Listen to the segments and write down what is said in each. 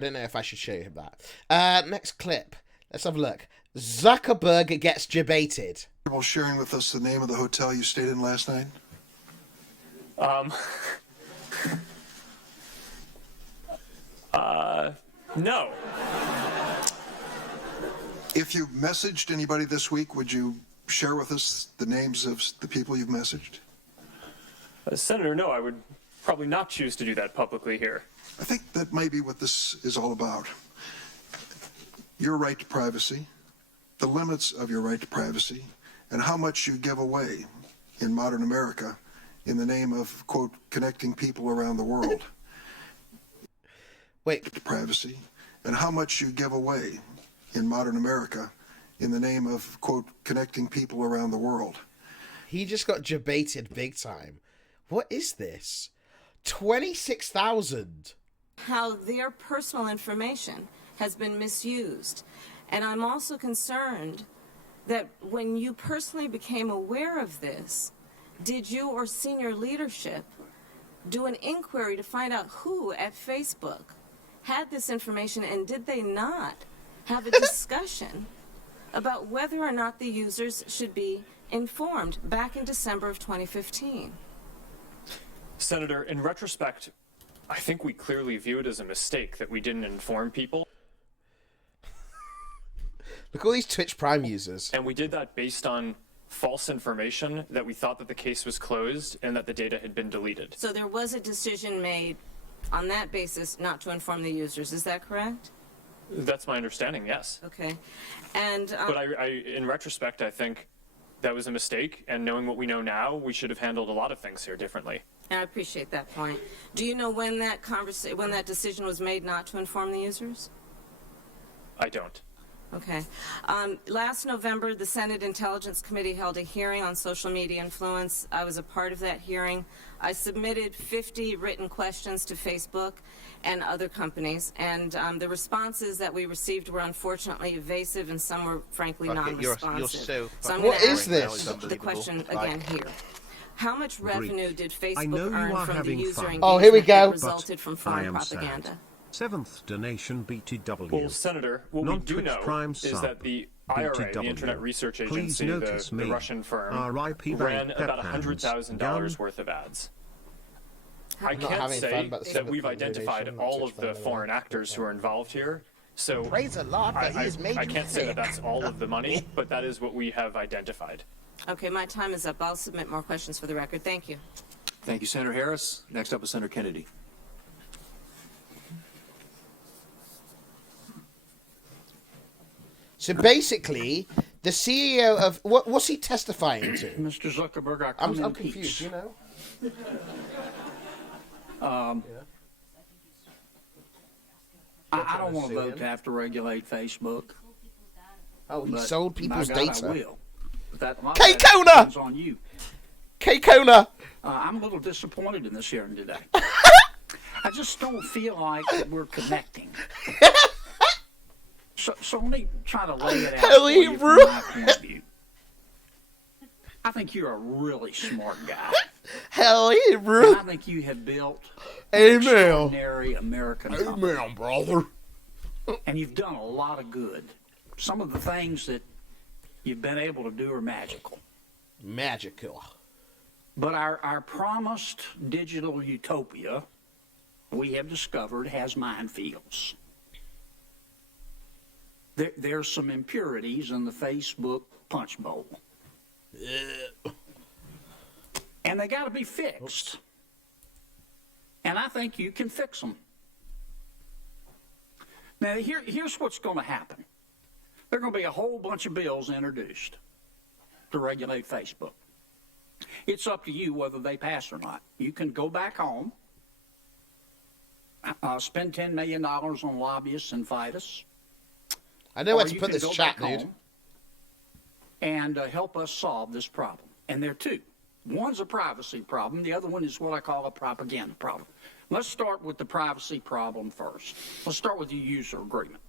I don't know if I should show you that. Next clip. Let's have a look. Zuckerberg gets debated. Sharing with us the name of the hotel you stayed in last night? No. If you messaged anybody this week, would you share with us the names of the people you've messaged? Senator, no, I would probably not choose to do that publicly here. I think that might be what this is all about. Your right to privacy, the limits of your right to privacy, and how much you give away in modern America in the name of, quote, connecting people around the world. Wait. Privacy, and how much you give away in modern America in the name of, quote, connecting people around the world. He just got debated big time. What is this? 26,000. How their personal information has been misused. And I'm also concerned that when you personally became aware of this, did you or senior leadership do an inquiry to find out who at Facebook had this information, and did they not have a discussion about whether or not the users should be informed back in December of 2015? Senator, in retrospect, I think we clearly view it as a mistake that we didn't inform people. Look at all these Twitch Prime users. And we did that based on false information that we thought that the case was closed and that the data had been deleted. So there was a decision made on that basis not to inform the users. Is that correct? That's my understanding, yes. Okay. And but in retrospect, I think that was a mistake, and knowing what we know now, we should have handled a lot of things here differently. I appreciate that point. Do you know when that decision was made not to inform the users? I don't. Okay. Last November, the Senate Intelligence Committee held a hearing on social media influence. I was a part of that hearing. I submitted 50 written questions to Facebook and other companies, and the responses that we received were unfortunately evasive, and some were frankly non-responsive. What is this? The question again here. How much revenue did Facebook earn from the user engagement oh, here we go. that resulted from foreign propaganda? 7th donation BTW. Well, Senator, what we do know is that the IRA, the Internet Research Agency, the Russian firm, ran about $100,000 worth of ads. I can't say that we've identified all of the foreign actors who are involved here, so praise the Lord that He has made I can't say that that's all of the money, but that is what we have identified. Okay, my time is up. I'll submit more questions for the record. Thank you. Thank you, Senator Harris. Next up is Senator Kennedy. So basically, the CEO of what's he testifying to? Mr. Zuckerberg, I'm confused. You know. I don't want to vote to have to regulate Facebook. Oh, he sold people's data. I will. K-Kona! On you. K-Kona! I'm a little disappointed in this hearing today. I just don't feel like we're connecting. So let me try to lay it out for you from my point of view. I think you're a really smart guy. Hell yeah, bro. And I think you have built an extraordinary American company. Amen, brother. And you've done a lot of good. Some of the things that you've been able to do are magical. Magical. But our promised digital utopia, we have discovered, has minefields. There's some impurities in the Facebook punch bowl. And they got to be fixed. And I think you can fix them. Now, here's what's going to happen. There are going to be a whole bunch of bills introduced to regulate Facebook. It's up to you whether they pass or not. You can go back home, spend $10 million on lobbyists and fight us. I know where to put this chat, dude. And help us solve this problem. And there are two. One's a privacy problem. The other one is what I call a propaganda problem. Let's start with the privacy problem first. Let's start with the user agreement.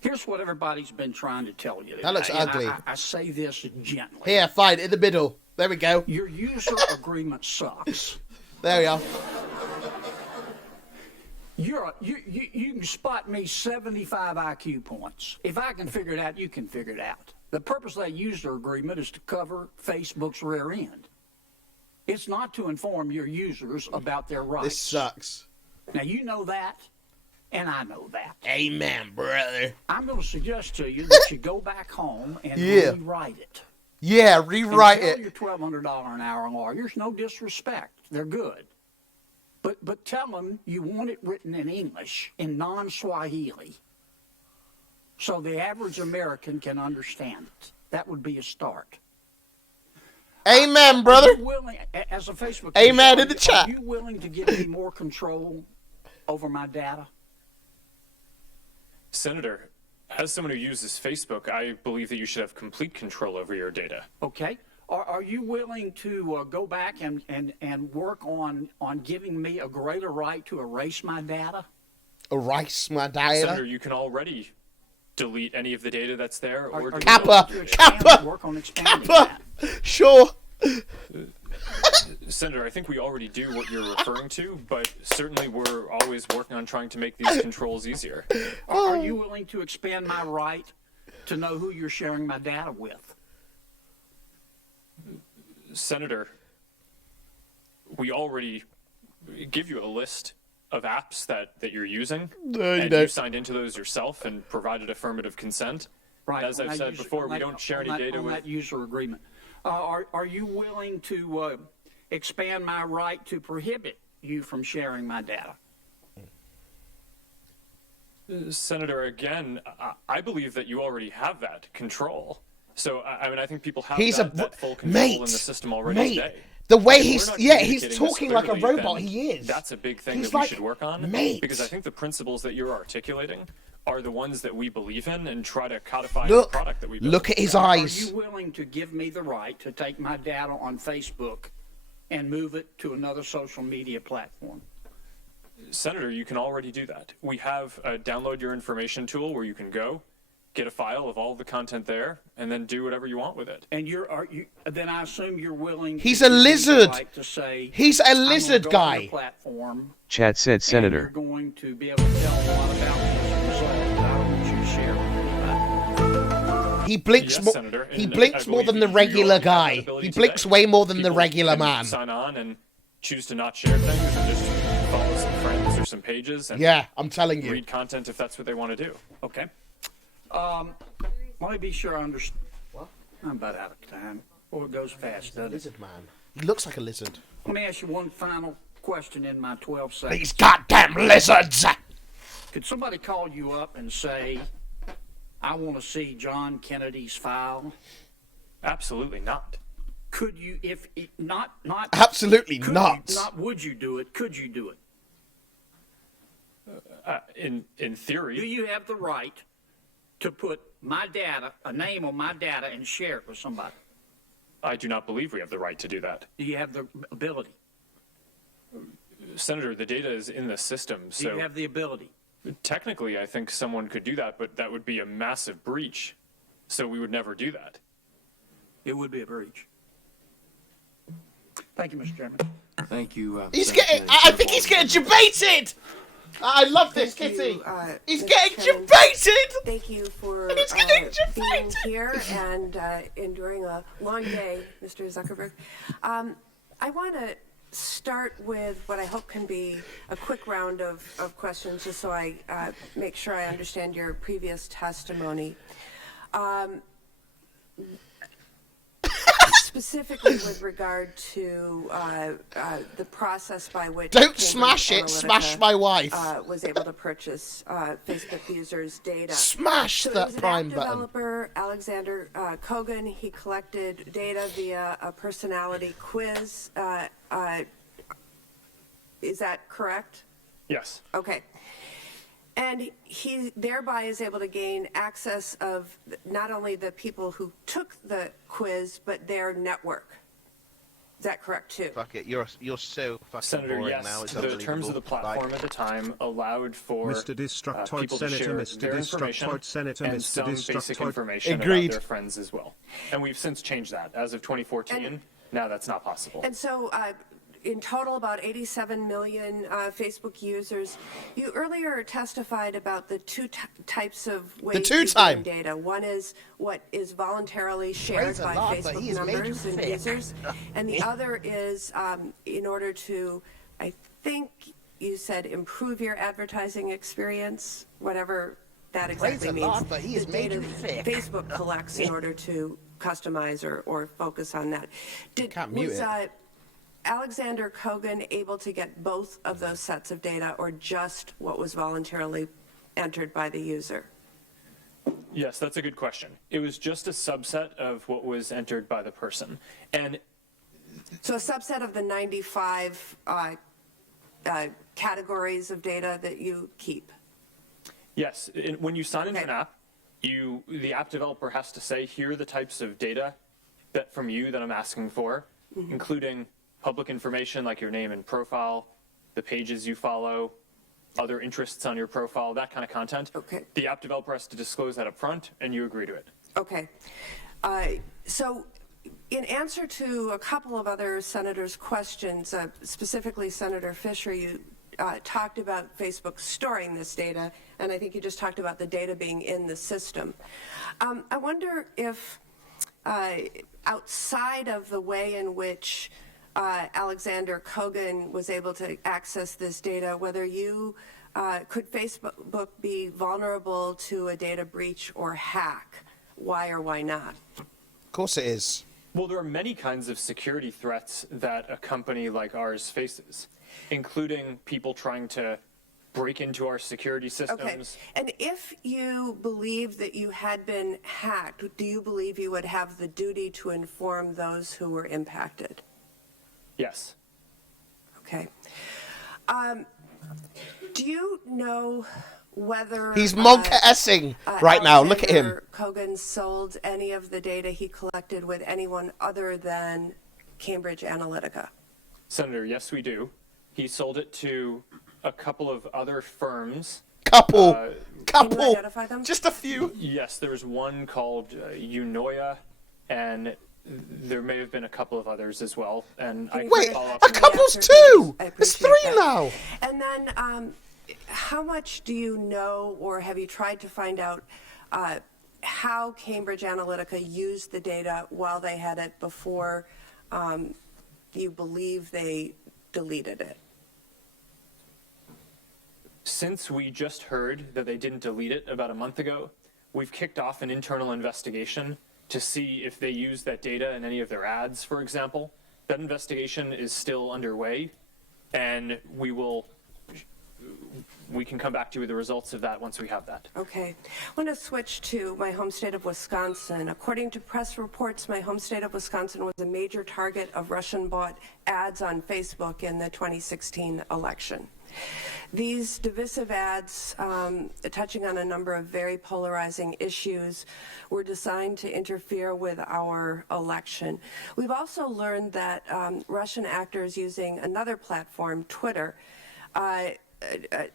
Here's what everybody's been trying to tell you. That looks ugly. I say this gently. Here, fine, in the middle. There we go. Your user agreement sucks. There we are. You spot me 75 IQ points. If I can figure it out, you can figure it out. The purpose of that user agreement is to cover Facebook's rear end. It's not to inform your users about their rights. This sucks. Now, you know that, and I know that. Amen, brother. I'm going to suggest to you that you go back home and rewrite it. Yeah, rewrite it. Your $1,200 an hour lawyers, no disrespect. They're good. But tell them you want it written in English, in non-Swahili, so the average American can understand it. That would be a start. Amen, brother. Are you willing, as a Facebook Amen user, in the chat. Are you willing to give me more control over my data? Senator, as someone who uses Facebook, I believe that you should have complete control over your data. Okay. Are you willing to go back and work on giving me a greater right to erase my data? Erase my data? Senator, you can already delete any of the data that's there. Or Kappa! Work on expanding Kappa! that? Sure. Senator, I think we already do what you're referring to, but certainly we're always working on trying to make these controls easier. Are you willing to expand my right to know who you're sharing my data with? Senator, we already give you a list of apps that you're using, and you signed into those yourself and provided affirmative consent. Right. As I've said before, we don't share any data with that user agreement. Are you willing to expand my right to prohibit you from sharing my data? Senator, again, I believe that you already have that control. So, I mean, I think people have that full control in the system already today. The way he's talking like a robot, he is. That's a big thing that we should work on. Because I think the principles that you're articulating are the ones that we believe in and try to codify the product that we build. Look at his eyes. Are you willing to give me the right to take my data on Facebook and move it to another social media platform? Senator, you can already do that. We have a download your information tool where you can go, get a file of all the content there, and then do whatever you want with it. And then I assume you're willing. He's a lizard. To say, he's a lizard guy. Platform, Chat said, Senator. You're going to be able to tell a lot about me as a result. I want you to share. He blinks more. Senator, he blinks more than the regular guy. He blinks way more than the regular man. Sign on and choose to not share things and just follow some friends or some pages. And yeah, I'm telling you. Read content if that's what they want to do. Okay. Let me be sure I understand. What? I'm about out of time. Well, it goes fast, doesn't it? Lizard man. He looks like a lizard. Let me ask you one final question in my 12 seconds. These goddamn lizards! Could somebody call you up and say, I want to see John Kennedy's file? Absolutely not. Could you, if it, not absolutely not. Would you do it? Could you do it? In theory. Do you have the right to put my data, a name on my data, and share it with somebody? I do not believe we have the right to do that. Do you have the ability? Senator, the data is in the system, so... Do you have the ability? Technically, I think someone could do that, but that would be a massive breach, so we would never do that. It would be a breach. Thank you, Mr. Chairman. Thank you. He's getting... I think he's getting debated! I love this, Kitty. He's getting debated. Thank you for being here and enduring a long day, Mr. Zuckerberg. I want to start with what I hope can be a quick round of questions, just so I make sure I understand your previous testimony. Specifically with regard to the process by which don't smash it, smash my wife was able to purchase Facebook users' data. Smash that Prime button. Developer Alexander Kogan, he collected data via a personality quiz. Is that correct? Yes. Okay. And he thereby is able to gain access of not only the people who took the quiz, but their network. Is that correct, too? Fuck it, you're so fucking Senator, boring yes, now. It's the terms of the platform at the time allowed for Mr. Destructoid people to Senator, share Mr. their information Destructoid Senator, and Mr. some basic Destructoid. information about their friends as well. And we've since changed that. As of 2014, now that's not possible. And so in total, about 87 million Facebook users. You earlier testified about the two types of ways you gain data. One is what is voluntarily shared by Facebook members and users, and the other is in order to, I think you said, improve your advertising experience, whatever that exactly means. The data that Facebook collects in order to customize or focus on that. Was Alexander Kogan able to get both of those sets of data, or just what was voluntarily entered by the user? Yes, that's a good question. It was just a subset of what was entered by the person. And so a subset of the 95 categories of data that you keep? Yes. When you sign into an app, the app developer has to say, here are the types of data that from you that I'm asking for, including public information like your name and profile, the pages you follow, other interests on your profile, that kind of content. Okay. The app developer has to disclose that up front, and you agree to it. Okay. So in answer to a couple of other senators' questions, specifically Senator Fisher, you talked about Facebook storing this data, and I think you just talked about the data being in the system. I wonder if outside of the way in which Alexander Kogan was able to access this data, whether you could Facebook be vulnerable to a data breach or hack? Why or why not? Of course it is. Well, there are many kinds of security threats that a company like ours faces, including people trying to break into our security systems. Okay. And if you believe that you had been hacked, do you believe you would have the duty to inform those who were impacted? Yes. Okay. Do you know whether he's Monk-essing right now? Look at him. Kogan sold any of the data he collected with anyone other than Cambridge Analytica? Senator, yes, we do. He sold it to a couple of other firms. Couple. Can you identify them? Just a few. Yes, there's one called Unoya, and there may have been a couple of others as well. And wait, a couple's two. It's three now. And then, how much do you know, or have you tried to find out how Cambridge Analytica used the data while they had it before you believe they deleted it? Since we just heard that they didn't delete it about a month ago, we've kicked off an internal investigation to see if they used that data in any of their ads, for example. That investigation is still underway, and we can come back to you with the results of that once we have that. Okay. I want to switch to my home state of Wisconsin. According to press reports, my home state of Wisconsin was a major target of Russian-bought ads on Facebook in the 2016 election. These divisive ads, touching on a number of very polarizing issues, were designed to interfere with our election. We've also learned that Russian actors using another platform, Twitter,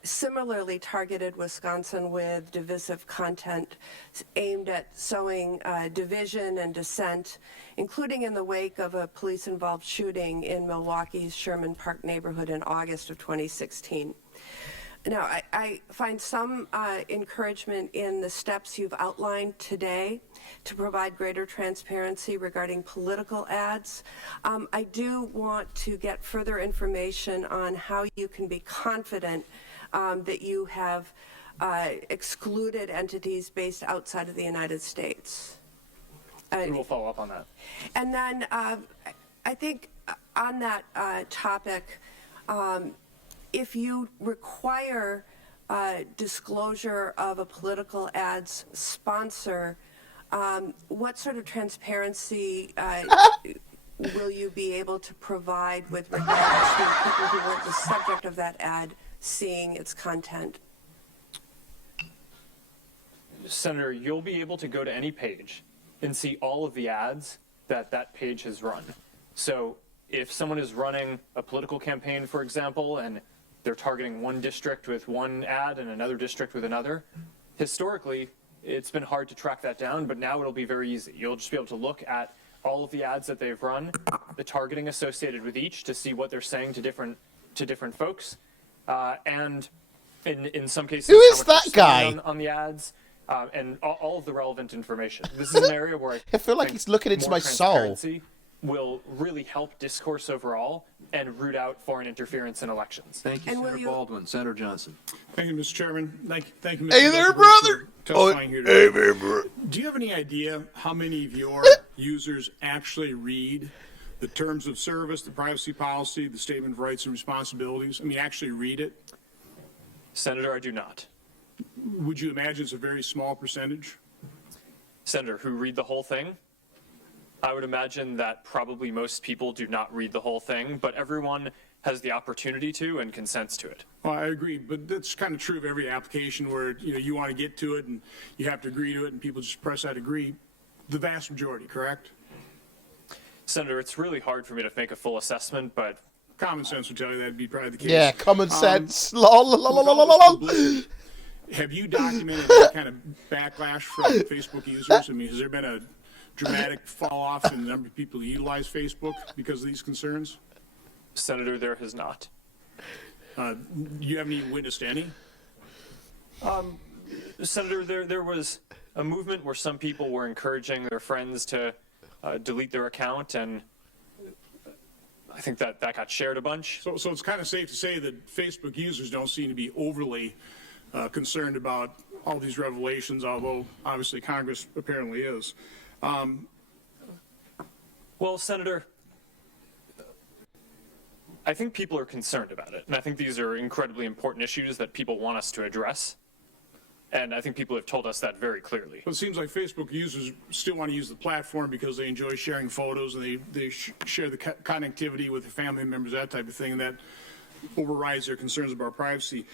similarly targeted Wisconsin with divisive content aimed at sowing division and dissent, including in the wake of a police-involved shooting in Milwaukee's Sherman Park neighborhood in August of 2016. Now, I find some encouragement in the steps you've outlined today to provide greater transparency regarding political ads. I do want to get further information on how you can be confident that you have excluded entities based outside of the United States. We will follow up on that. And then I think on that topic, if you require disclosure of a political ad's sponsor, what sort of transparency will you be able to provide with regards to people who were the subject of that ad seeing its content? Senator, you'll be able to go to any page and see all of the ads that page has run. So if someone is running a political campaign, for example, and they're targeting one district with one ad and another district with another, historically, it's been hard to track that down, but now it'll be very easy. You'll just be able to look at all of the ads that they've run, the targeting associated with each to see what they're saying to different folks, and in some cases, who is how much that they're guy spending on the ads, and all of the relevant information. This is an area where I feel like he's looking into my soul. Will really help discourse overall and root out foreign interference in elections. Thank you, Senator Baldwin. Senator Johnson. Thank you, Mr. Chairman. Thank you, Mr. Hey there, Zuckerberg, brother. for testifying here today. Hey there, bro. Do you have any idea how many of your users actually read the terms of service, the privacy policy, the statement of rights and responsibilities? I mean, actually read it? Senator, I do not. Would you imagine it's a very small percentage? Senator, who read the whole thing? I would imagine that probably most people do not read the whole thing, but everyone has the opportunity to and consents to it. Well, I agree, but that's kind of true of every application where you want to get to it and you have to agree to it and people just press that agree. The vast majority, correct? Senator, it's really hard for me to make a full assessment, but common sense would tell you that'd be probably the case. Yeah, common sense. Lol. Have you documented that kind of backlash from Facebook users? I mean, has there been a dramatic fall off in the number of people who utilize Facebook because of these concerns? Senator, there has not. You haven't even witnessed any? Senator, there was a movement where some people were encouraging their friends to delete their account, and I think that got shared a bunch. So it's kind of safe to say that Facebook users don't seem to be overly concerned about all these revelations, although obviously Congress apparently is. Well, Senator, I think people are concerned about it, and I think these are incredibly important issues that people want us to address, and I think people have told us that very clearly. But it seems like Facebook users still want to use the platform because they enjoy sharing photos and they share the connectivity with their family members, that type of thing, and that overrides their concerns about privacy.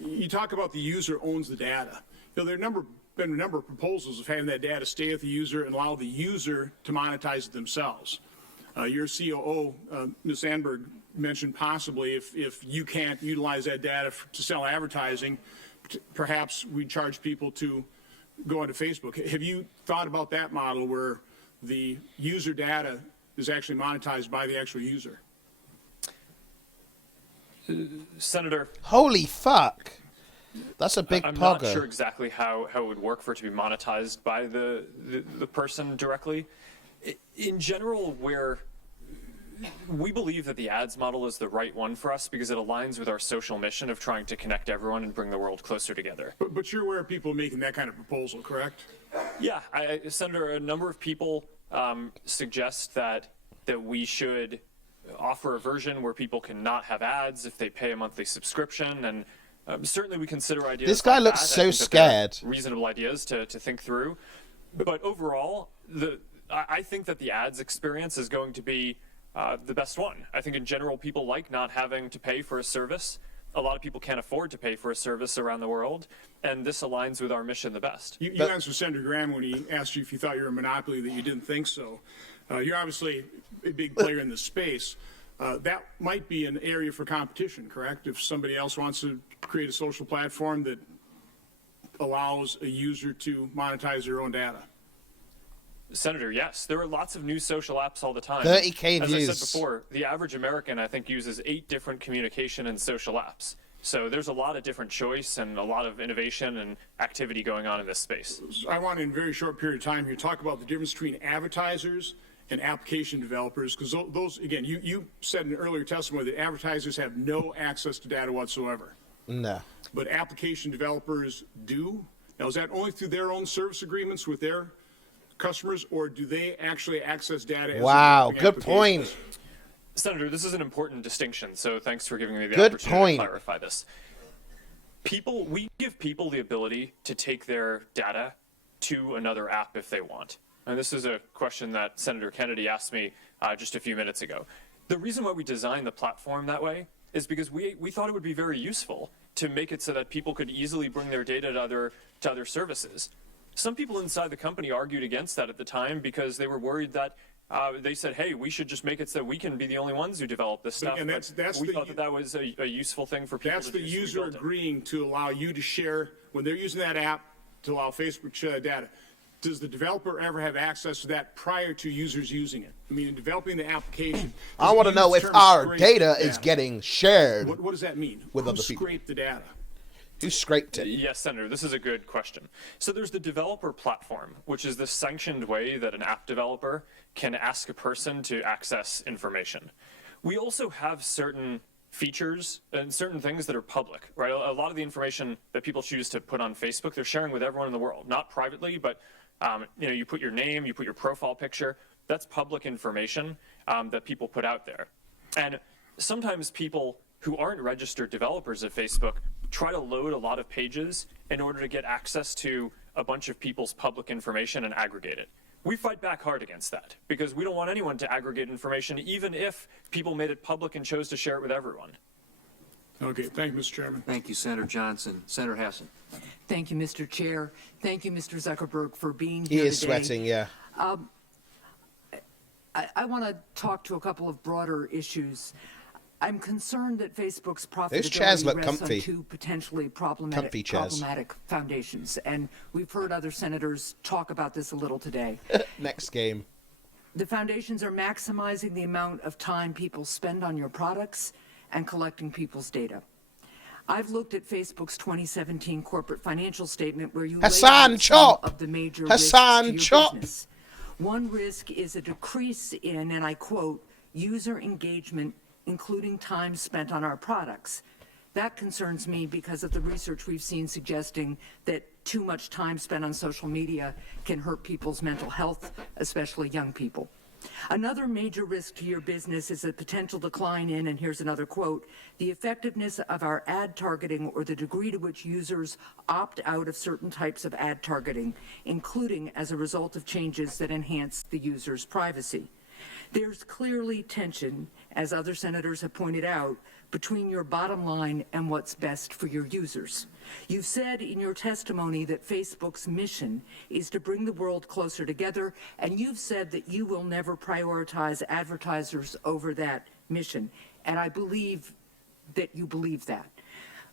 You talk about the user owns the data. There have been a number of proposals of having that data stay with the user and allow the user to monetize it themselves. Your COO, Ms. Sandberg, mentioned possibly if you can't utilize that data to sell advertising, perhaps we charge people to go onto Facebook. Have you thought about that model where the user data is actually monetized by the actual user? Senator, holy fuck, that's a big I'm pogger. not sure exactly how it would work for it to be monetized by the person directly. In general, where we believe that the ads model is the right one for us because it aligns with our social mission of trying to connect everyone and bring the world closer together. But you're aware of people making that kind of proposal, correct? Yeah, Senator, a number of people suggest that we should offer a version where people can not have ads if they pay a monthly subscription, and certainly we consider ideas. This guy like looks that. so I think scared. Reasonable ideas to think through, but overall, I think that the ads experience is going to be the best one. I think in general, people like not having to pay for a service. A lot of people can't afford to pay for a service around the world, and this aligns with our mission the best. You answered Senator Graham when he asked you if you thought you were a monopoly, that you didn't think so. You're obviously a big player in this space. That might be an area for competition, correct? If somebody else wants to create a social platform that allows a user to monetize their own data. Senator, yes. There are lots of new social apps all the time. 30K As views. I said before, the average American, I think, uses 8 different communication and social apps. So there's a lot of different choice and a lot of innovation and activity going on in this space. I want to, in a very short period of time here, talk about the difference between advertisers and application developers, because those, again, you said in earlier testimony that advertisers have no access to data whatsoever. No. But application developers do. Now, is that only through their own service agreements with their customers, or do they actually access data? Wow, good point. Senator, this is an important distinction, so thanks for giving me the Good opportunity point. to clarify this. We give people the ability to take their data to another app if they want. And this is a question that Senator Kennedy asked me just a few minutes ago. The reason why we designed the platform that way is because we thought it would be very useful to make it so that people could easily bring their data to other services. Some people inside the company argued against that at the time because they were worried that they said, hey, we should just make it so that we can be the only ones who develop this stuff. And that's we thought that was a useful thing for people That's to the do, so we user built it. agreeing to allow you to share, when they're using that app, to allow Facebook to share data. does the developer ever have access to that prior to users using it? I mean, in developing the application, I want to know if our data is getting shared. What does that mean? With Who other people? scraped the data? Who scraped it? Yes, Senator, this is a good question. So there's the developer platform, which is the sanctioned way that an app developer can ask a person to access information. We also have certain features and certain things that are public, right? A lot of the information that people choose to put on Facebook, they're sharing with everyone in the world, not privately, but you put your name, you put your profile picture. That's public information that people put out there. And sometimes people who aren't registered developers at Facebook try to load a lot of pages in order to get access to a bunch of people's public information and aggregate it. We fight back hard against that because we don't want anyone to aggregate information, even if people made it public and chose to share it with everyone. Okay, thank you, Mr. Chairman. Thank you, Senator Johnson. Senator Hassan. Thank you, Mr. Chair. Thank you, Mr. Zuckerberg, for being He here is today. sweating, yeah. I want to talk to a couple of broader issues. I'm concerned that Facebook's profitability look rests comfy. on two potentially problematic foundations, and we've heard other senators talk about this a little today. Next game. The foundations are maximizing the amount of time people spend on your products and collecting people's data. I've looked at Facebook's 2017 corporate financial statement where you lay out some of the major risks to your business. One risk is a decrease in, and I quote, user engagement, including time spent on our products. That concerns me because of the research we've seen suggesting that too much time spent on social media can hurt people's mental health, especially young people. Another major risk to your business is a potential decline in, and here's another quote, the effectiveness of our ad targeting or the degree to which users opt out of certain types of ad targeting, including as a result of changes that enhance the user's privacy. There's clearly tension, as other senators have pointed out, between your bottom line and what's best for your users. You've said in your testimony that Facebook's mission is to bring the world closer together, and you've said that you will never prioritize advertisers over that mission. And I believe that you believe that.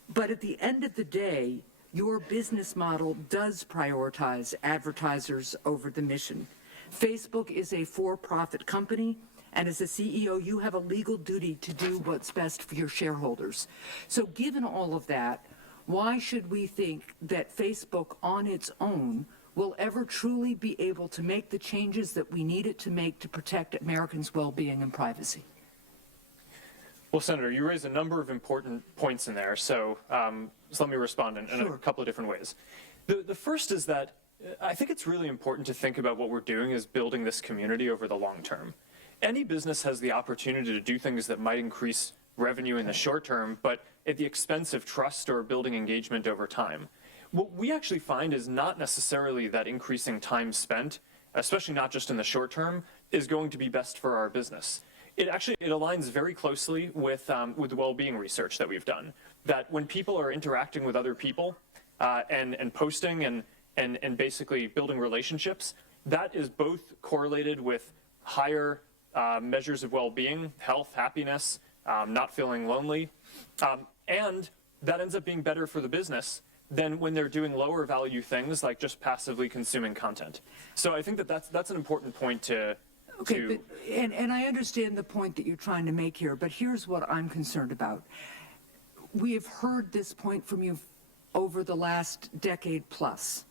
But at the end of the day, your business model does prioritize advertisers over the mission. Facebook is a for-profit company, and as a CEO, you have a legal duty to do what's best for your shareholders. So given all of that, why should we think that Facebook on its own will ever truly be able to make the changes that we need it to make to protect Americans' well-being and privacy? Well, Senator, you raise a number of important points in there, so let me respond in a couple of different ways. The first is that I think it's really important to think about what we're doing as building this community over the long term. Any business has the opportunity to do things that might increase revenue in the short term, but at the expense of trust or building engagement over time. What we actually find is not necessarily that increasing time spent, especially not just in the short term, is going to be best for our business. It aligns very closely with the well-being research that we've done, that when people are interacting with other people and posting and basically building relationships, that is both correlated with higher measures of well-being, health, happiness, not feeling lonely, and that ends up being better for the business than when they're doing lower value things like just passively consuming content. So I think that that's an important point to... Okay, and I understand the point that you're trying to make here, but here's what I'm concerned about. We have heard this point from you over the last decade plus.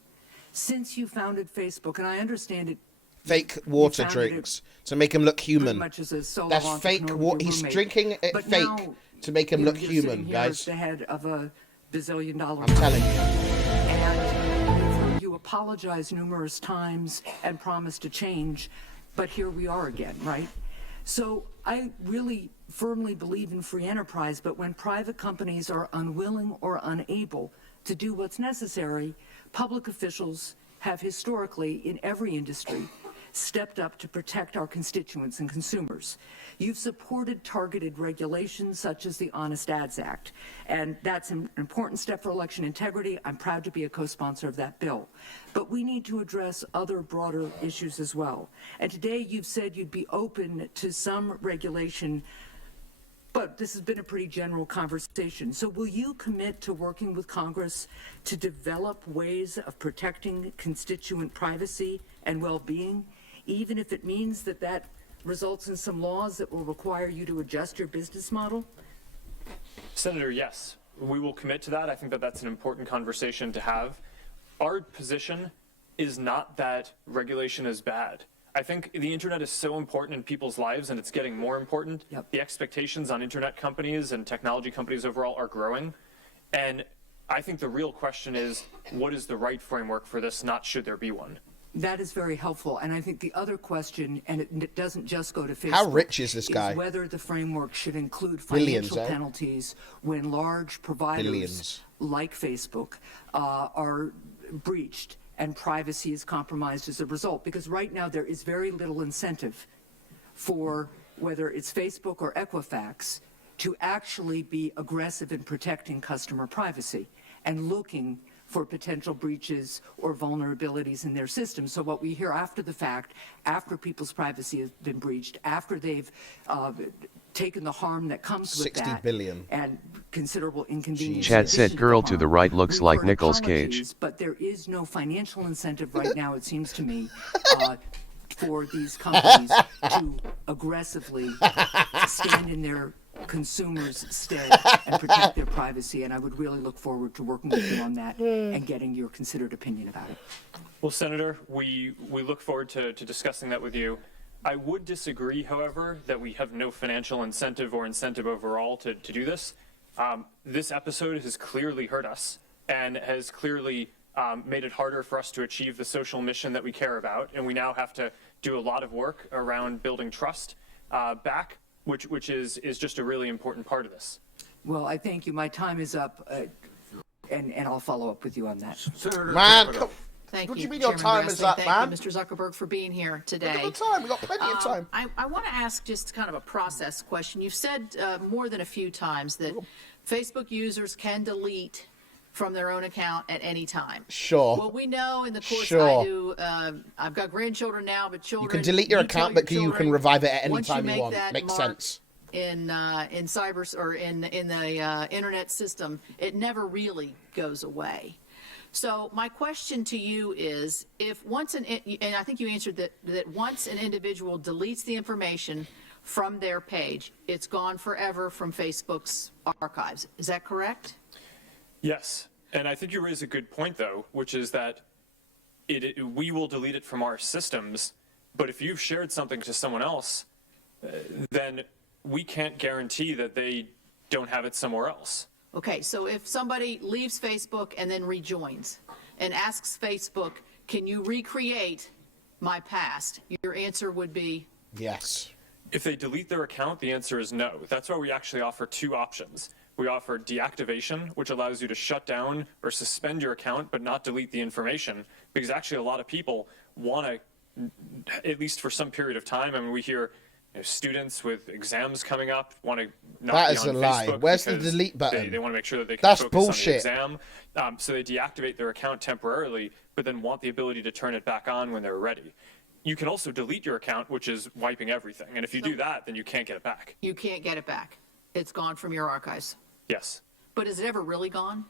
Since you founded Facebook, and I understand it, fake water drinks to make him look human. Much as a solo That's fake water. He's drinking it but fake now, to make him look human, here guys. as the head of a bazillion-dollar I'm telling you. And we've heard you apologize numerous times and promise to change, but here we are again, right? So I really firmly believe in free enterprise, but when private companies are unwilling or unable to do what's necessary, public officials have historically, in every industry, stepped up to protect our constituents and consumers. You've supported targeted regulations such as the Honest Ads Act, and that's an important step for election integrity. I'm proud to be a co-sponsor of that bill. But we need to address other broader issues as well. And today you've said you'd be open to some regulation But this has been a pretty general conversation. So will you commit to working with Congress to develop ways of protecting constituent privacy and well-being, even if it means that that results in some laws that will require you to adjust your business model? Senator, yes, we will commit to that. I think that that's an important conversation to have. Our position is not that regulation is bad. I think the internet is so important in people's lives, and it's getting more important. Yep. The expectations on internet companies and technology companies overall are growing. And I think the real question is, what is the right framework for this, not should there be one? That is very helpful. And I think the other question, and it doesn't just go to Facebook. How rich is this guy? Is whether the framework should include Billions, financial penalties when large providers Billions. like Facebook are breached and privacy is compromised as a result. Because right now there is very little incentive for whether it's Facebook or Equifax to actually be aggressive in protecting customer privacy and looking for potential breaches or vulnerabilities in their system. So what we hear after the fact, after people's privacy has been breached, after they've taken the harm that comes with 60 that billion. and considerable inconvenience. Chad said girl to the right looks like Nicolas Cage. But there is no financial incentive right now, it seems to me, for these companies to aggressively stand in their consumers' stead and protect their privacy. And I would really look forward to working with you on that and getting your considered opinion about it. Well, Senator, we look forward to discussing that with you. I would disagree, however, that we have no financial incentive or incentive overall to do this. This episode has clearly hurt us and has clearly made it harder for us to achieve the social mission that we care about. And we now have to do a lot of work around building trust back, which is just a really important part of this. Well, I thank you. My time is up, and I'll follow up with you on that. Senator, man, Thank what you. do you mean your Chairman time is Grassley. up, Thank man? you, Mr. Zuckerberg, for being here today. We've got time. We've got plenty of time. I want to ask just kind of a process question. You've said more than a few times that Facebook users can delete from their own account at any time. Sure. Well, we know in the course Sure. I do, I've got grandchildren now, but children. You can delete your account, but you can revive it at any once time you you make want. that Makes mark sense. In cyber or in the internet system, it never really goes away. So my question to you is, if once and I think you answered that once an individual deletes the information from their page, it's gone forever from Facebook's archives. Is that correct? Yes, and I think you raise a good point, though, which is that we will delete it from our systems, but if you've shared something to someone else, then we can't guarantee that they don't have it somewhere else. Okay, so if somebody leaves Facebook and then rejoins and asks Facebook, can you recreate my past? Your answer would be? Yes. If they delete their account, the answer is no. That's why we actually offer two options. We offer deactivation, which allows you to shut down or suspend your account but not delete the information, because actually a lot of people want to, at least for some period of time, I mean, we hear students with exams coming up want to not that be is on a lie. Facebook Where's the because delete button? They want to make sure that they can That's focus bullshit. on the exam. So they deactivate their account temporarily, but then want the ability to turn it back on when they're ready. You can also delete your account, which is wiping everything. And if you do that, then you can't get it back. You can't get it back. It's gone from your archives. Yes. But is it ever really gone?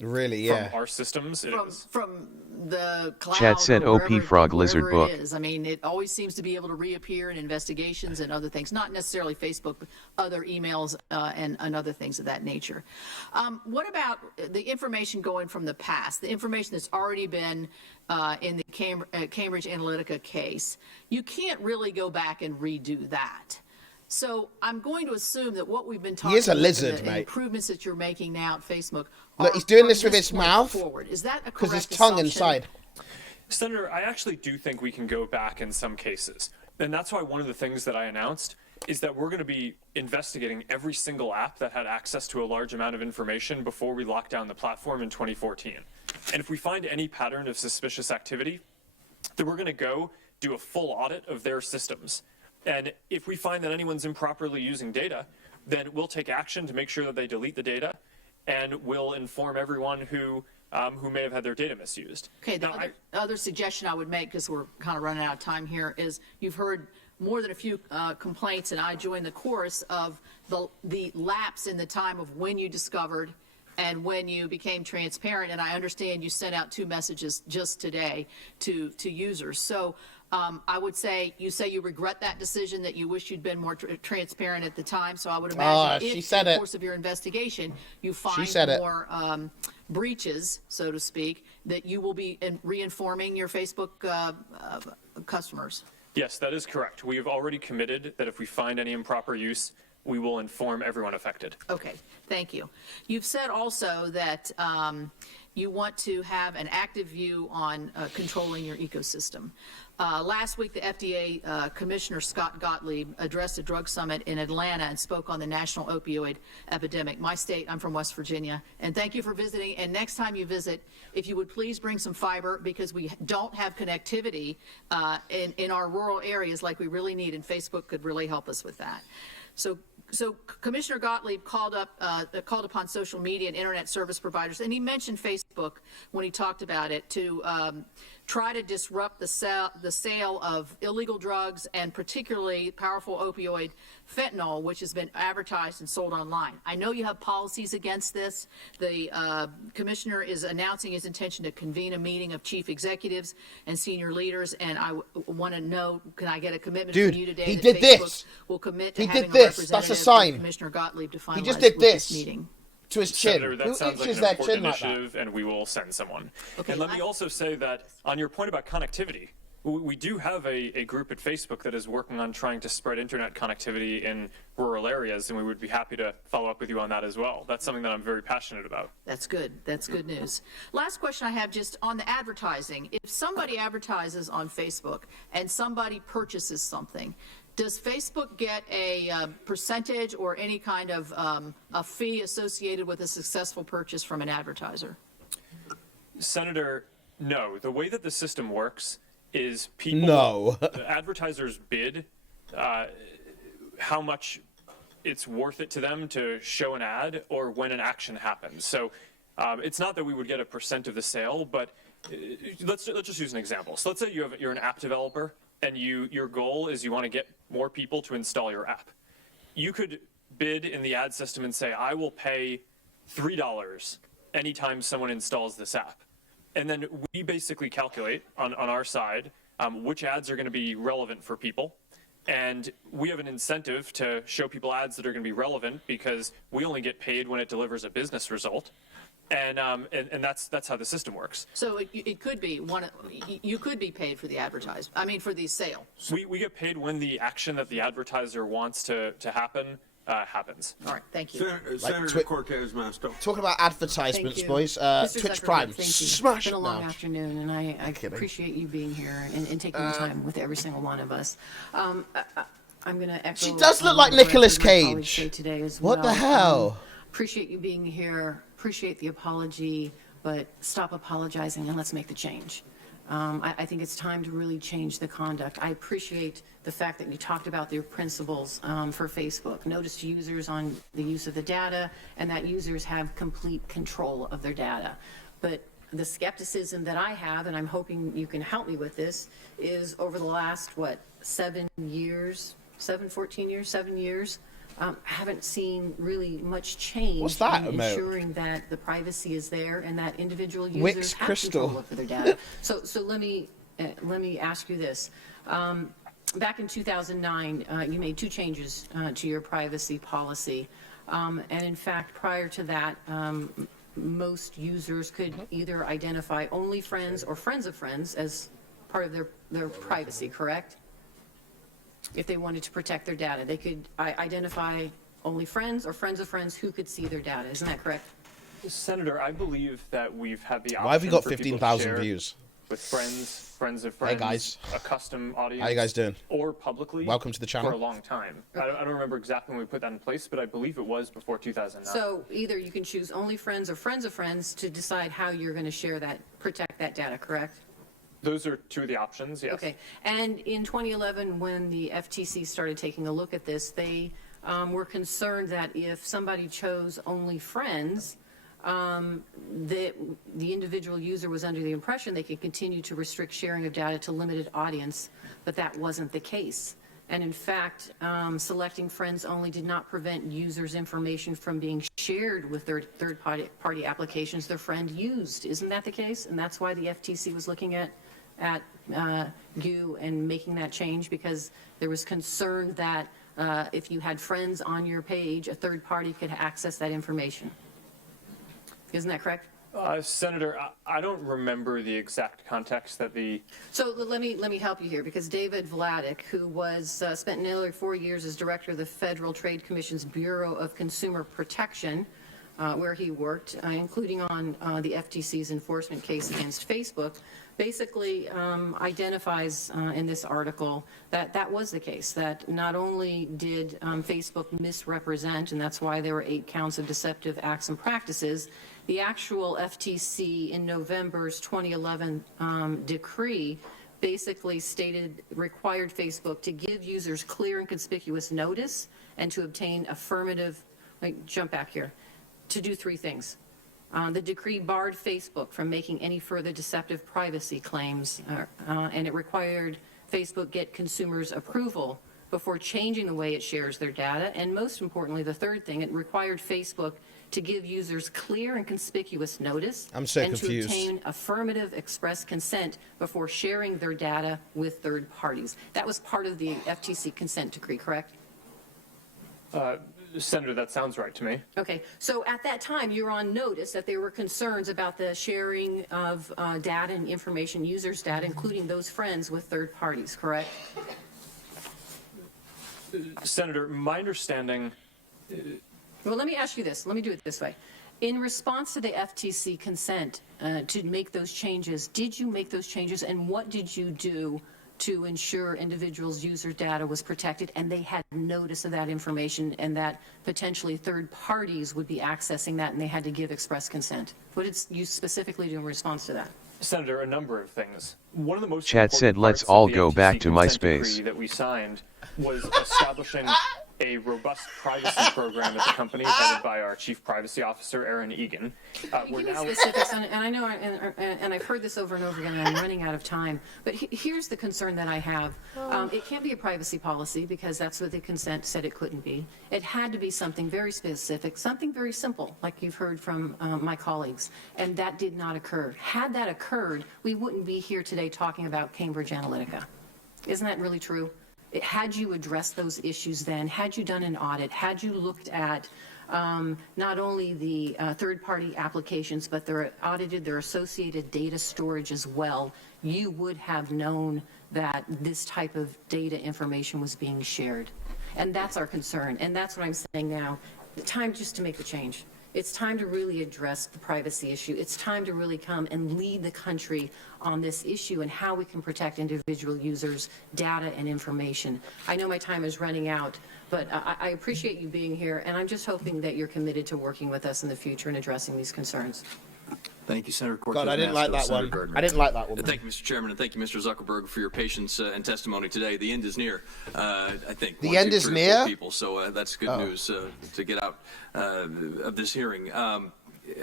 Really, yeah. From our systems, it is. From the cloud. Chat said or OP wherever- Frog Lizard wherever Book. it is. I mean, it always seems to be able to reappear in investigations and other things, not necessarily Facebook, but other emails and other things of that nature. What about the information going from the past, the information that's already been in the Cambridge Analytica case? You can't really go back and redo that. So I'm going to assume that what we've been talking He is a about, lizard, the mate. improvements that you're making now at Facebook. Look, he's doing this with his mouth forward. Is that a because his correct tongue assumption? inside. Senator, I actually do think we can go back in some cases. And that's why one of the things that I announced is that we're going to be investigating every single app that had access to a large amount of information before we locked down the platform in 2014. And if we find any pattern of suspicious activity, then we're going to go do a full audit of their systems. And if we find that anyone's improperly using data, then we'll take action to make sure that they delete the data, and we'll inform everyone who may have had their data misused. Okay, the other suggestion I would make, because we're kind of running out of time here, is you've heard more than a few complaints, and I joined the chorus of the lapse in the time of when you discovered and when you became transparent. And I understand you sent out 2 messages just today to users. So I would say you regret that decision, that you wish you'd been more transparent at the time. So I would imagine if in the course of your investigation you find more breaches, so to speak, that you will be re-informing your Facebook customers. Yes, that is correct. We have already committed that if we find any improper use, we will inform everyone affected. Okay, thank you. You've said also that you want to have an active view on controlling your ecosystem. Last week, the FDA Commissioner Scott Gottlieb addressed a drug summit in Atlanta and spoke on the national opioid epidemic. My state, I'm from West Virginia, and thank you for visiting. And next time you visit, if you would please bring some fiber, because we don't have connectivity in our rural areas like we really need, and Facebook could really help us with that. So Commissioner Gottlieb called upon social media and internet service providers, and he mentioned Facebook when he talked about it, to try to disrupt the sale of illegal drugs, and particularly powerful opioid fentanyl, which has been advertised and sold online. I know you have policies against this. The commissioner is announcing his intention to convene a meeting of chief executives and senior leaders, and I want to know, can I get a commitment from you today that Facebook will commit to having a representative That's a sign. Commissioner Gottlieb to finalize he just did this meeting? To his chin. Senator, that sounds like an important initiative, and we will send someone. Okay, and let me also say that on your point about connectivity, we do have a group at Facebook that is working on trying to spread internet connectivity in rural areas, and we would be happy to follow up with you on that as well. That's something that I'm very passionate about. That's good. That's good news. Last question I have, just on the advertising. If somebody advertises on Facebook and somebody purchases something, does Facebook get a percentage or any kind of a fee associated with a successful purchase from an advertiser? Senator, no. The way that the system works is people, advertisers bid how much it's worth it to them to show an ad or when an action happens. So it's not that we would get a % of the sale, but let's just use an example. So let's say you're an app developer, and your goal is you want to get more people to install your app. You could bid in the ad system and say, I will pay $3 anytime someone installs this app. And then we basically calculate on our side which ads are going to be relevant for people. And we have an incentive to show people ads that are going to be relevant, because we only get paid when it delivers a business result. And that's how the system works. So it could be you could be paid for the for the sale. We get paid when the action that the advertiser wants to happen happens. All right, thank you. Senator Cortez Masto. Talking about advertisements, boys. Twitch Prime, smash. It's been a long afternoon, and I appreciate you being here and taking the time with every single one of us. I'm going to echo. She does look like Nicolas Cage. Today as what well. The hell? Appreciate you being here. Appreciate the apology, but stop apologizing and let's make the change. I think it's time to really change the conduct. I appreciate the fact that you talked about their principles for Facebook. Notice to users on the use of the data, and that users have complete control of their data. But the skepticism that I have, and I'm hoping you can help me with this, is over the last, 7 years, I haven't seen really much change in ensuring that the privacy is there and that individual users have control over their data. So let me ask you this. Back in 2009, you made 2 changes to your privacy policy. And in fact, prior to that, most users could either identify only friends or friends of friends as part of their privacy, correct? If they wanted to protect their data, they could identify only friends or friends of friends who could see their data. Isn't that correct? Senator, I believe that we've had the option. Why have we got 15,000 views? With friends of friends. Hey guys. A custom audience. How you guys doing? Or publicly. Welcome to the channel. For a long time. I don't remember exactly when we put that in place, but I believe it was before 2009. So either you can choose only friends or friends of friends to decide how you're going to share that, protect that data, correct? Those are 2 of the options, yes. Okay. And in 2011, when the FTC started taking a look at this, they were concerned that if somebody chose only friends, the individual user was under the impression they could continue to restrict sharing of data to limited audience, but that wasn't the case. And in fact, selecting friends only did not prevent users' information from being shared with their third-party applications their friend used. Isn't that the case? And that's why the FTC was looking at you and making that change, because there was concern that if you had friends on your page, a third party could access that information. Isn't that correct? Senator, I don't remember the exact context that the... So let me help you here, because David Vladeck, who was spent nearly 4 years as director of the Federal Trade Commission's Bureau of Consumer Protection, where he worked, including on the FTC's enforcement case against Facebook, basically identifies in this article that that was the case, that not only did Facebook misrepresent, and that's why there were 8 counts of deceptive acts and practices, the actual FTC in November's 2011 decree basically required Facebook to give users clear and conspicuous notice and to obtain affirmative, jump back here, to do 3 things. The decree barred Facebook from making any further deceptive privacy claims, and it required Facebook get consumers' approval before changing the way it shares their data. And most importantly, the third thing, it required Facebook to give users clear and conspicuous notice I'm so and confused. to obtain affirmative express consent before sharing their data with third parties. That was part of the FTC consent decree, correct? Senator, that sounds right to me. Okay, so at that time, you're on notice that there were concerns about the sharing of data and information, users' data, including those friends with third parties, correct? Senator, my understanding... Well, let me ask you this. Let me do it this way. In response to the FTC consent to make those changes, did you make those changes, and what did you do to ensure individuals' user data was protected and they had notice of that information and that potentially third parties would be accessing that and they had to give express consent? What did you specifically do in response to that? Senator, a number of things. One of the most Chat said let's all go back to MySpace. That we signed was establishing a robust privacy program at the company headed by our Chief Privacy Officer, Aaron Egan. Give me specifics, and I know, and I've heard this over and over again, and I'm running out of time, but here's the concern that I have. It can't be a privacy policy because that's what the consent said it couldn't be. It had to be something very specific, something very simple, like you've heard from my colleagues, and that did not occur. Had that occurred, we wouldn't be here today talking about Cambridge Analytica. Isn't that really true? Had you addressed those issues then, had you done an audit, had you looked at not only the third-party applications, but audited their associated data storage as well, you would have known that this type of data information was being shared. And that's our concern, and that's what I'm saying now. The time just to make the change. It's time to really address the privacy issue. It's time to really come and lead the country on this issue and how we can protect individual users' data and information. I know my time is running out, but I appreciate you being here, and I'm just hoping that you're committed to working with us in the future and addressing these concerns. Thank you, Senator Cortez. God, I didn't like that one. I didn't like that one. Thank you, Mr. Chairman, and thank you, Mr. Zuckerberg, for your patience and testimony today. The end is near. I think the end is near. People, so that's good news to get out of this hearing.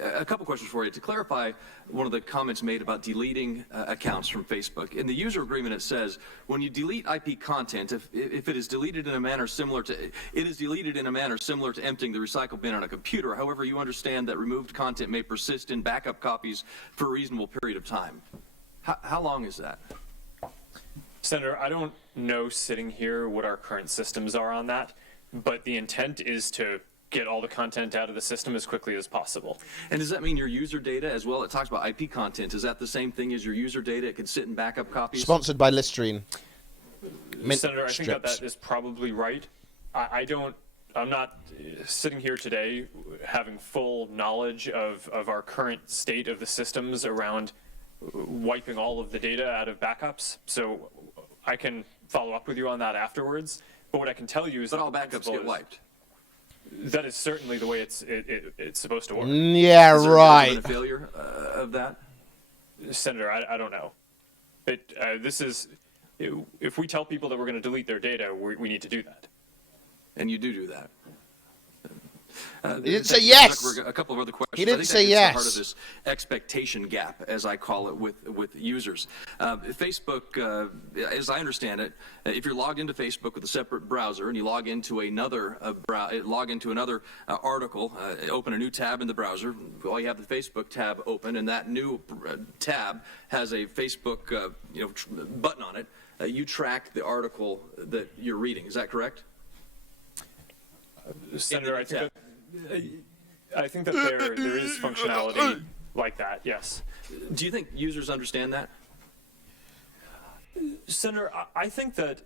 A couple questions for you. To clarify one of the comments made about deleting accounts from Facebook. In the user agreement, it says when you delete IP content, if it is deleted in a manner similar to emptying the recycle bin on a computer. However, you understand that removed content may persist in backup copies for a reasonable period of time. How long is that? Senator, I don't know sitting here what our current systems are on that, but the intent is to get all the content out of the system as quickly as possible. And does that mean your user data as well? It talks about IP content. Is that the same thing as your user data? It can sit in backup copies? Sponsored by Listerine. Senator, I think that is probably right. I'm not sitting here today having full knowledge of our current state of the systems around wiping all of the data out of backups. So I can follow up with you on that afterwards. But what I can tell you is that all backups get wiped. That is certainly the way it's supposed to work. Yeah, is there right. a failure of that? Senator, I don't know. This is, if we tell people that we're going to delete their data, we need to do that. And you do that. He didn't say yes. Zuckerberg, a couple of other questions. He didn't say yes. yes. Part of this expectation gap, as I call it, with users. Facebook, as I understand it, if you're logged into Facebook with a separate browser and you log into another article, open a new tab in the browser, well, you have the Facebook tab open, and that new tab has a Facebook button on it. You track the article that you're reading. Is that correct? Senator, I think that there is functionality like that, yes. Do you think users understand that? Senator, I think that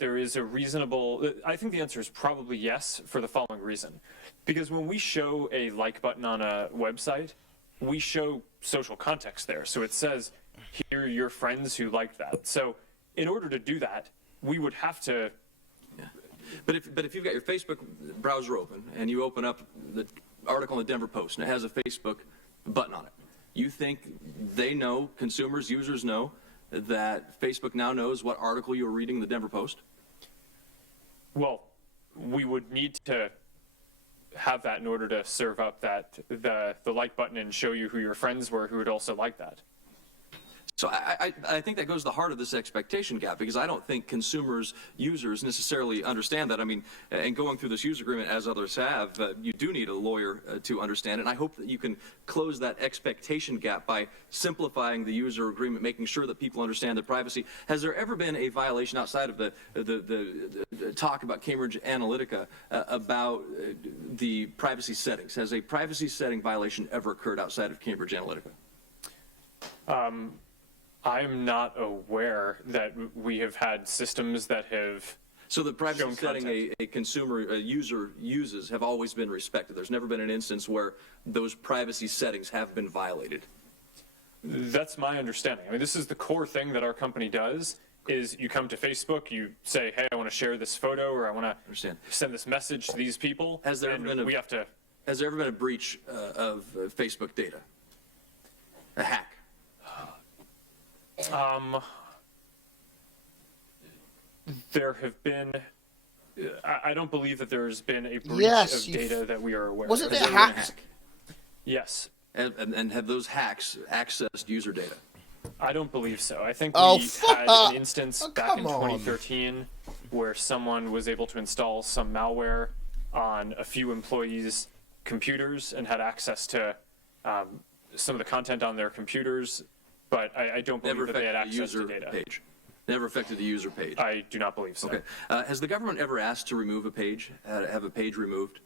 there is a reasonable, I think the answer is probably yes for the following reason. Because when we show a like button on a website, we show social context there. So it says, here are your friends who liked that. So in order to do that, we would have to. Yeah. But if you've got your Facebook browser open and you open up the article in the Denver Post and it has a Facebook button on it, you think they know, consumers, users know, that Facebook now knows what article you're reading in the Denver Post? Well, we would need to have that in order to serve up that the like button and show you who your friends were who would also like that. So I think that goes to the heart of this expectation gap, because I don't think consumers, users necessarily understand that. I mean, and going through this user agreement, as others have, you do need a lawyer to understand it. And I hope that you can close that expectation gap by simplifying the user agreement, making sure that people understand their privacy. Has there ever been a violation outside of the talk about Cambridge Analytica about the privacy settings? Has a privacy setting violation ever occurred outside of Cambridge Analytica? I'm not aware that we have had systems that have. So the privacy setting a consumer, a user uses have always been respected. There's never been an instance where those privacy settings have been violated. That's my understanding. I mean, this is the core thing that our company does. Is you come to Facebook, you say, hey, I want to share this photo, or I want to send this message to these people. Has there ever been a breach of Facebook data? A hack? There have been. I don't believe that there's been a breach of data that we are aware of. Wasn't it hacked? Yes. And have those hacks accessed user data? I don't believe so. I think we had an instance back in 2013 where someone was able to install some malware on a few employees' computers and had access to some of the content on their computers. But I don't believe that they had access to data. Page. Never affected the user page. I do not believe so. Okay. Has the government ever asked to remove a page, have a page removed?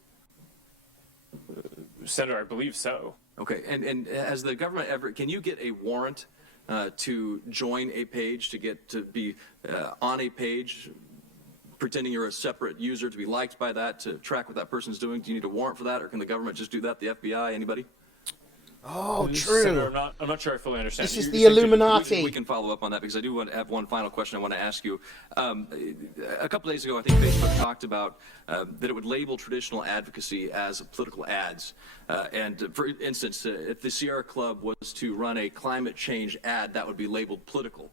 Senator, I believe so. Okay. And has the government ever, can you get a warrant to join a page, to get to be on a page, pretending you're a separate user, to be liked by that, to track what that person's doing? Do you need a warrant for that, or can the government just do that, the FBI, anybody? Oh, true. Senator, I'm not sure I fully understand. This is the Illuminati. We can follow up on that, because I do want to have one final question I want to ask you. A couple days ago, I think Facebook talked about that it would label traditional advocacy as political ads. And for instance, if the Sierra Club was to run a climate change ad, that would be labeled political.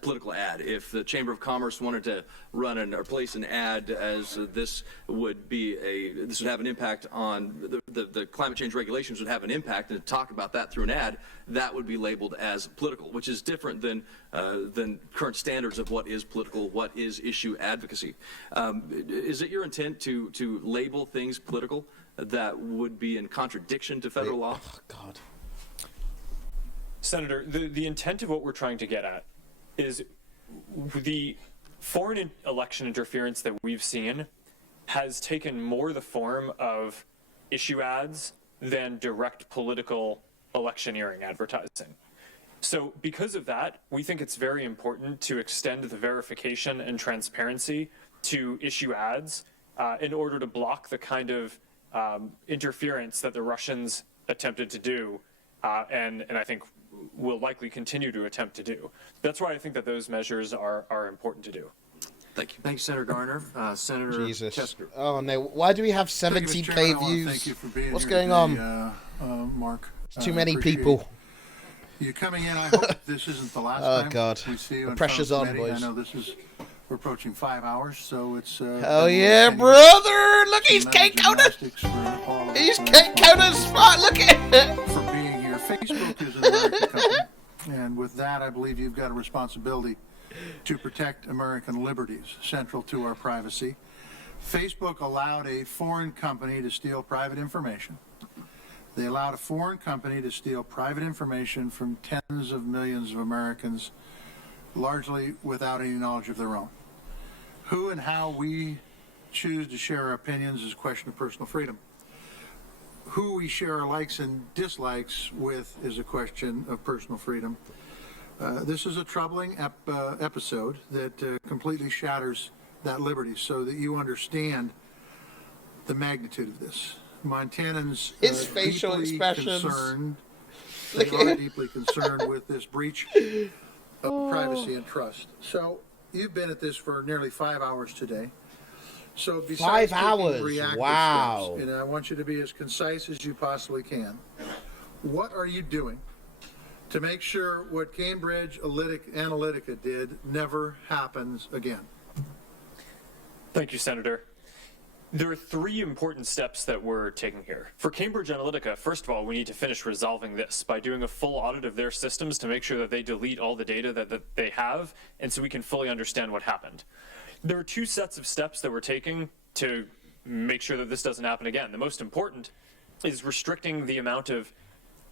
Political ad. If the Chamber of Commerce wanted to run or place an ad as this would have an impact on the climate change regulations would have an impact, and to talk about that through an ad, that would be labeled as political, which is different than current standards of what is political, what is issue advocacy. Is it your intent to label things political that would be in contradiction to federal law? Oh, God. Senator, the intent of what we're trying to get at is the foreign election interference that we've seen has taken more the form of issue ads than direct political electioneering advertising. So because of that, we think it's very important to extend the verification and transparency to issue ads in order to block the kind of interference that the Russians attempted to do, and I think will likely continue to attempt to do. That's why I think that those measures are important to do. Thank you. Thank you, Senator Garner. Senator Tester. Oh, no. Why do we have 70K views? Thank you for being What's here going today, on? Mark. Too many people. You coming in. I hope this isn't the last time God. we see you. The pressure's on, boys. I know this is We're approaching 5 hours, so it's... Hell yeah, brother! Look, he's cake counter! He's cake counter spot, look at it! For being here. Facebook is an American company, and with that, I believe you've got a responsibility to protect American liberties, central to our privacy. Facebook allowed a foreign company to steal private information. They allowed a foreign company to steal private information from tens of millions of Americans, largely without any knowledge of their own. Who and how we choose to share our opinions is a question of personal freedom. Who we share our likes and dislikes with is a question of personal freedom. This is a troubling episode that completely shatters that liberty, so that you understand the magnitude of this. Montanans his facial expressions. They are deeply concerned with this breach of privacy and trust. So you've been at this for nearly 5 hours today. So besides 5 hours, wow! Steps, and I want you to be as concise as you possibly can. What are you doing to make sure what Cambridge Analytica did never happens again? Thank you, Senator. There are 3 important steps that we're taking here. For Cambridge Analytica, first of all, we need to finish resolving this by doing a full audit of their systems to make sure that they delete all the data that they have, and so we can fully understand what happened. There are 2 sets of steps that we're taking to make sure that this doesn't happen again. The most important is restricting the amount of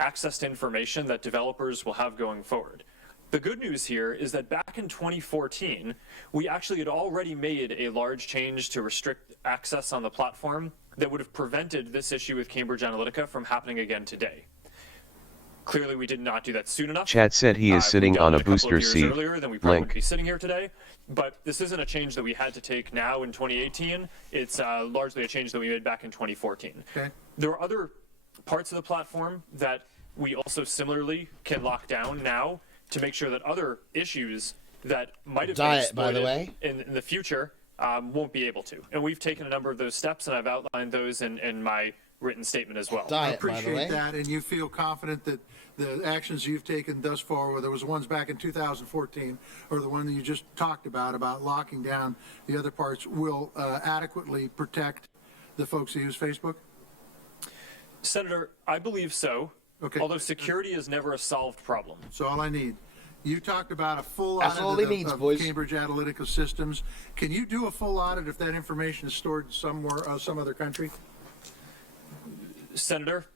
access to information that developers will have going forward. The good news here is that back in 2014, we actually had already made a large change to restrict access on the platform that would have prevented this issue with Cambridge Analytica from happening again today. Clearly, we did not do that soon enough. Chad said he is sitting on a booster seat. Earlier, then we probably wouldn't be sitting here today. But this isn't a change that we had to take now in 2018. It's largely a change that we made back in 2014. Okay. There are other parts of the platform that we also similarly can lock down now to make sure that other issues that might have been exploited in the future won't be able to. And we've taken a number of those steps, and I've outlined those in my written statement as well. I appreciate that, and you feel confident that the actions you've taken thus far, whether it was the ones back in 2014 or the one that you just talked about locking down the other parts, will adequately protect the folks who use Facebook? Senator, I believe so. Okay. Although security is never a solved problem. So all I need. You talked about a full audit of Cambridge Analytica systems. Can you do a full audit if that information is stored somewhere, some other country? Senator,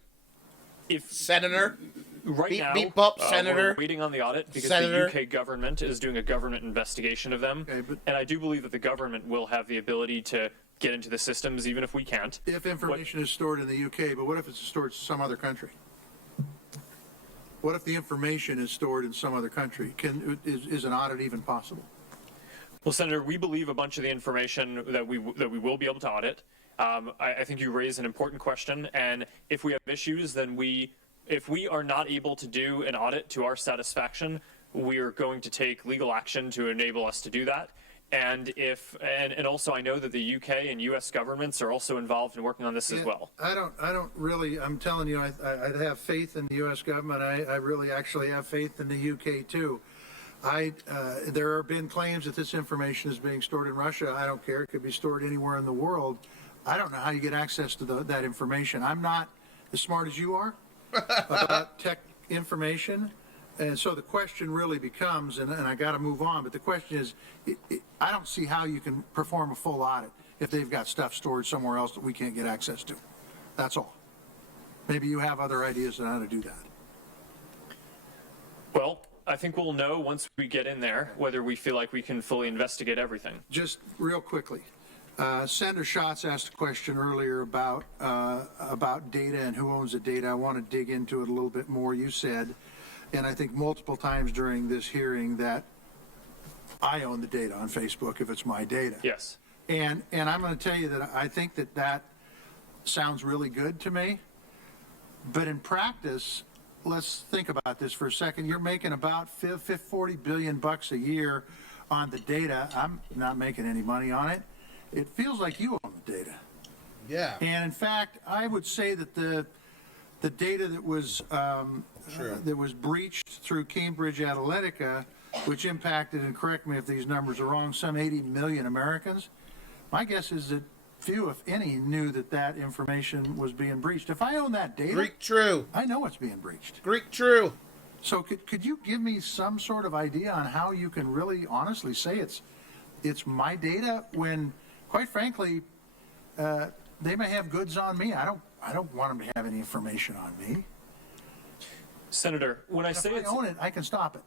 right now, beep up, Senator. We're waiting on the audit because the UK government is doing a government investigation of them. Okay, and I do believe that the government will have the ability to get into the systems even if we can't. If information is stored in the UK, but what if it's stored in some other country? What if the information is stored in some other country? Is an audit even possible? Well, Senator, we believe a bunch of the information that we will be able to audit. I think you raise an important question, and if we have issues, then if we are not able to do an audit to our satisfaction, we are going to take legal action to enable us to do that. And also I know that the UK and US governments are also involved in working on this as well. I don't really, I'm telling you, I have faith in the US government. I really actually have faith in the UK too. There have been claims that this information is being stored in Russia. I don't care. It could be stored anywhere in the world. I don't know how you get access to that information. I'm not as smart as you are about tech information. And so the question really becomes, and I got to move on, but the question is, I don't see how you can perform a full audit if they've got stuff stored somewhere else that we can't get access to. That's all. Maybe you have other ideas on how to do that. Well, I think we'll know once we get in there whether we feel like we can fully investigate everything. Just real quickly, Senator Schatz asked a question earlier about data and who owns the data. I want to dig into it a little bit more. You said, and I think multiple times during this hearing, that I own the data on Facebook if it's my data. Yes. And I'm going to tell you that I think that sounds really good to me. But in practice, let's think about this for a second. You're making about $40 billion a year on the data. I'm not making any money on it. It feels like you own the data. Yeah. And in fact, I would say that the data that was that was breached through Cambridge Analytica, which impacted, and correct me if these numbers are wrong, some 80 million Americans. My guess is that few, if any, knew that that information was being breached. If I own that data, Greek true. I know it's being breached. Greek true. So could you give me some sort of idea on how you can really honestly say it's my data when, quite frankly, they may have goods on me. I don't want them to have any information on me. Senator, when I say if I own it, I can stop it.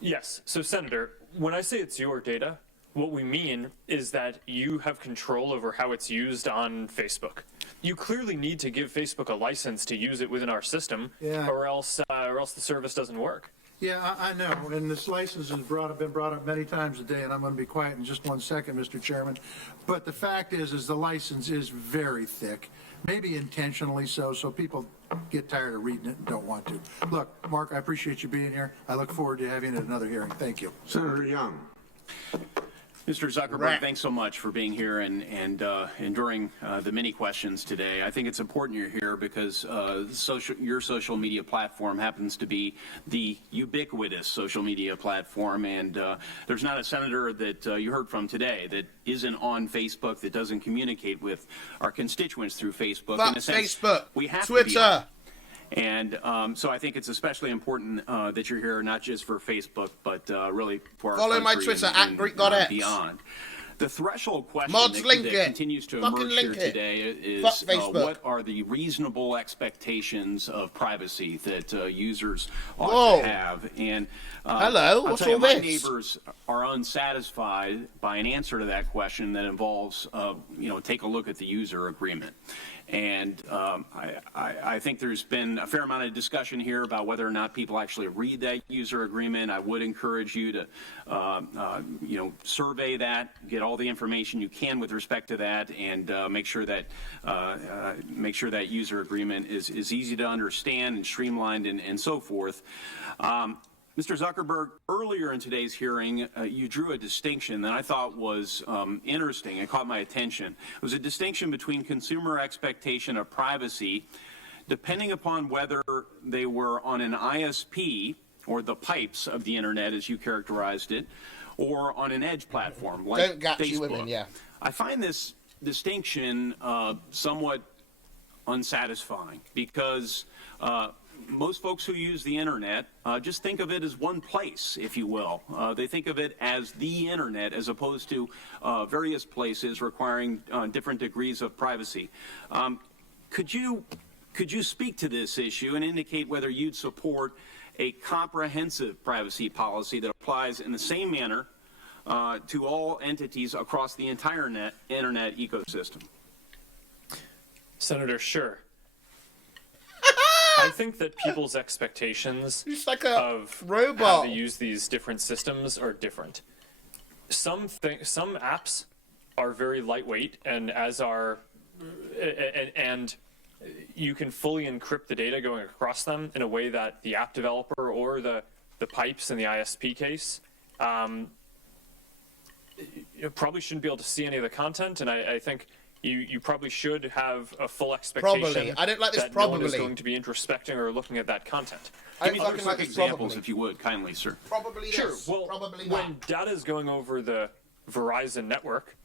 Yes. So, Senator, when I say it's your data, what we mean is that you have control over how it's used on Facebook. You clearly need to give Facebook a license to use it within our system, or else the service doesn't work. Yeah, I know, and this license has been brought up many times today, and I'm going to be quiet in just 1 second, Mr. Chairman. But the fact is the license is very thick, maybe intentionally so people get tired of reading it and don't want to. Look, Mark, I appreciate you being here. I look forward to having another hearing. Thank you. Senator Young. Mr. Zuckerberg, thanks so much for being here and enduring the many questions today. I think it's important you're here because your social media platform happens to be the ubiquitous social media platform, and there's not a senator that you heard from today that isn't on Facebook, that doesn't communicate with our constituents through Facebook. Fuck in a sense, Facebook, we have Twitter. To be on. And so I think it's especially important that you're here, not just for Facebook, but really for our Follow my country Twitter and @Greekgodx. beyond. The threshold question Mods link that it. continues to Fucking emerge link here it. today is Fuck Facebook. what are the reasonable expectations of privacy that users Whoa. ought to have? And Hello, I'll what's tell you, all my this? neighbors are unsatisfied by an answer to that question that involves, take a look at the user agreement. And I think there's been a fair amount of discussion here about whether or not people actually read that user agreement. I would encourage you to, survey that, get all the information you can with respect to that, and make sure that user agreement is easy to understand and streamlined and so forth. Mr. Zuckerberg, earlier in today's hearing, you drew a distinction that I thought was interesting. It caught my attention. It was a distinction between consumer expectation of privacy, depending upon whether they were on an ISP, or the pipes of the internet, as you characterized it, or on an edge platform like Facebook. Women, yeah. I find this distinction somewhat unsatisfying because most folks who use the internet just think of it as one place, if you will. They think of it as the internet as opposed to various places requiring different degrees of privacy. Could you speak to this issue and indicate whether you'd support a comprehensive privacy policy that applies in the same manner to all entities across the entire internet ecosystem? Senator, sure. I think that people's expectations of how to use these different systems are different. Some apps are very lightweight, and and you can fully encrypt the data going across them in a way that the app developer or the pipes in the ISP case you probably shouldn't be able to see any of the content, and I think you probably should have a full expectation Probably. I don't like this that probably. no one is going to be introspecting or looking at that content. Give me other examples, if you would, kindly, sir. Probably Sure. this. Well, Probably when data is going over the Verizon network,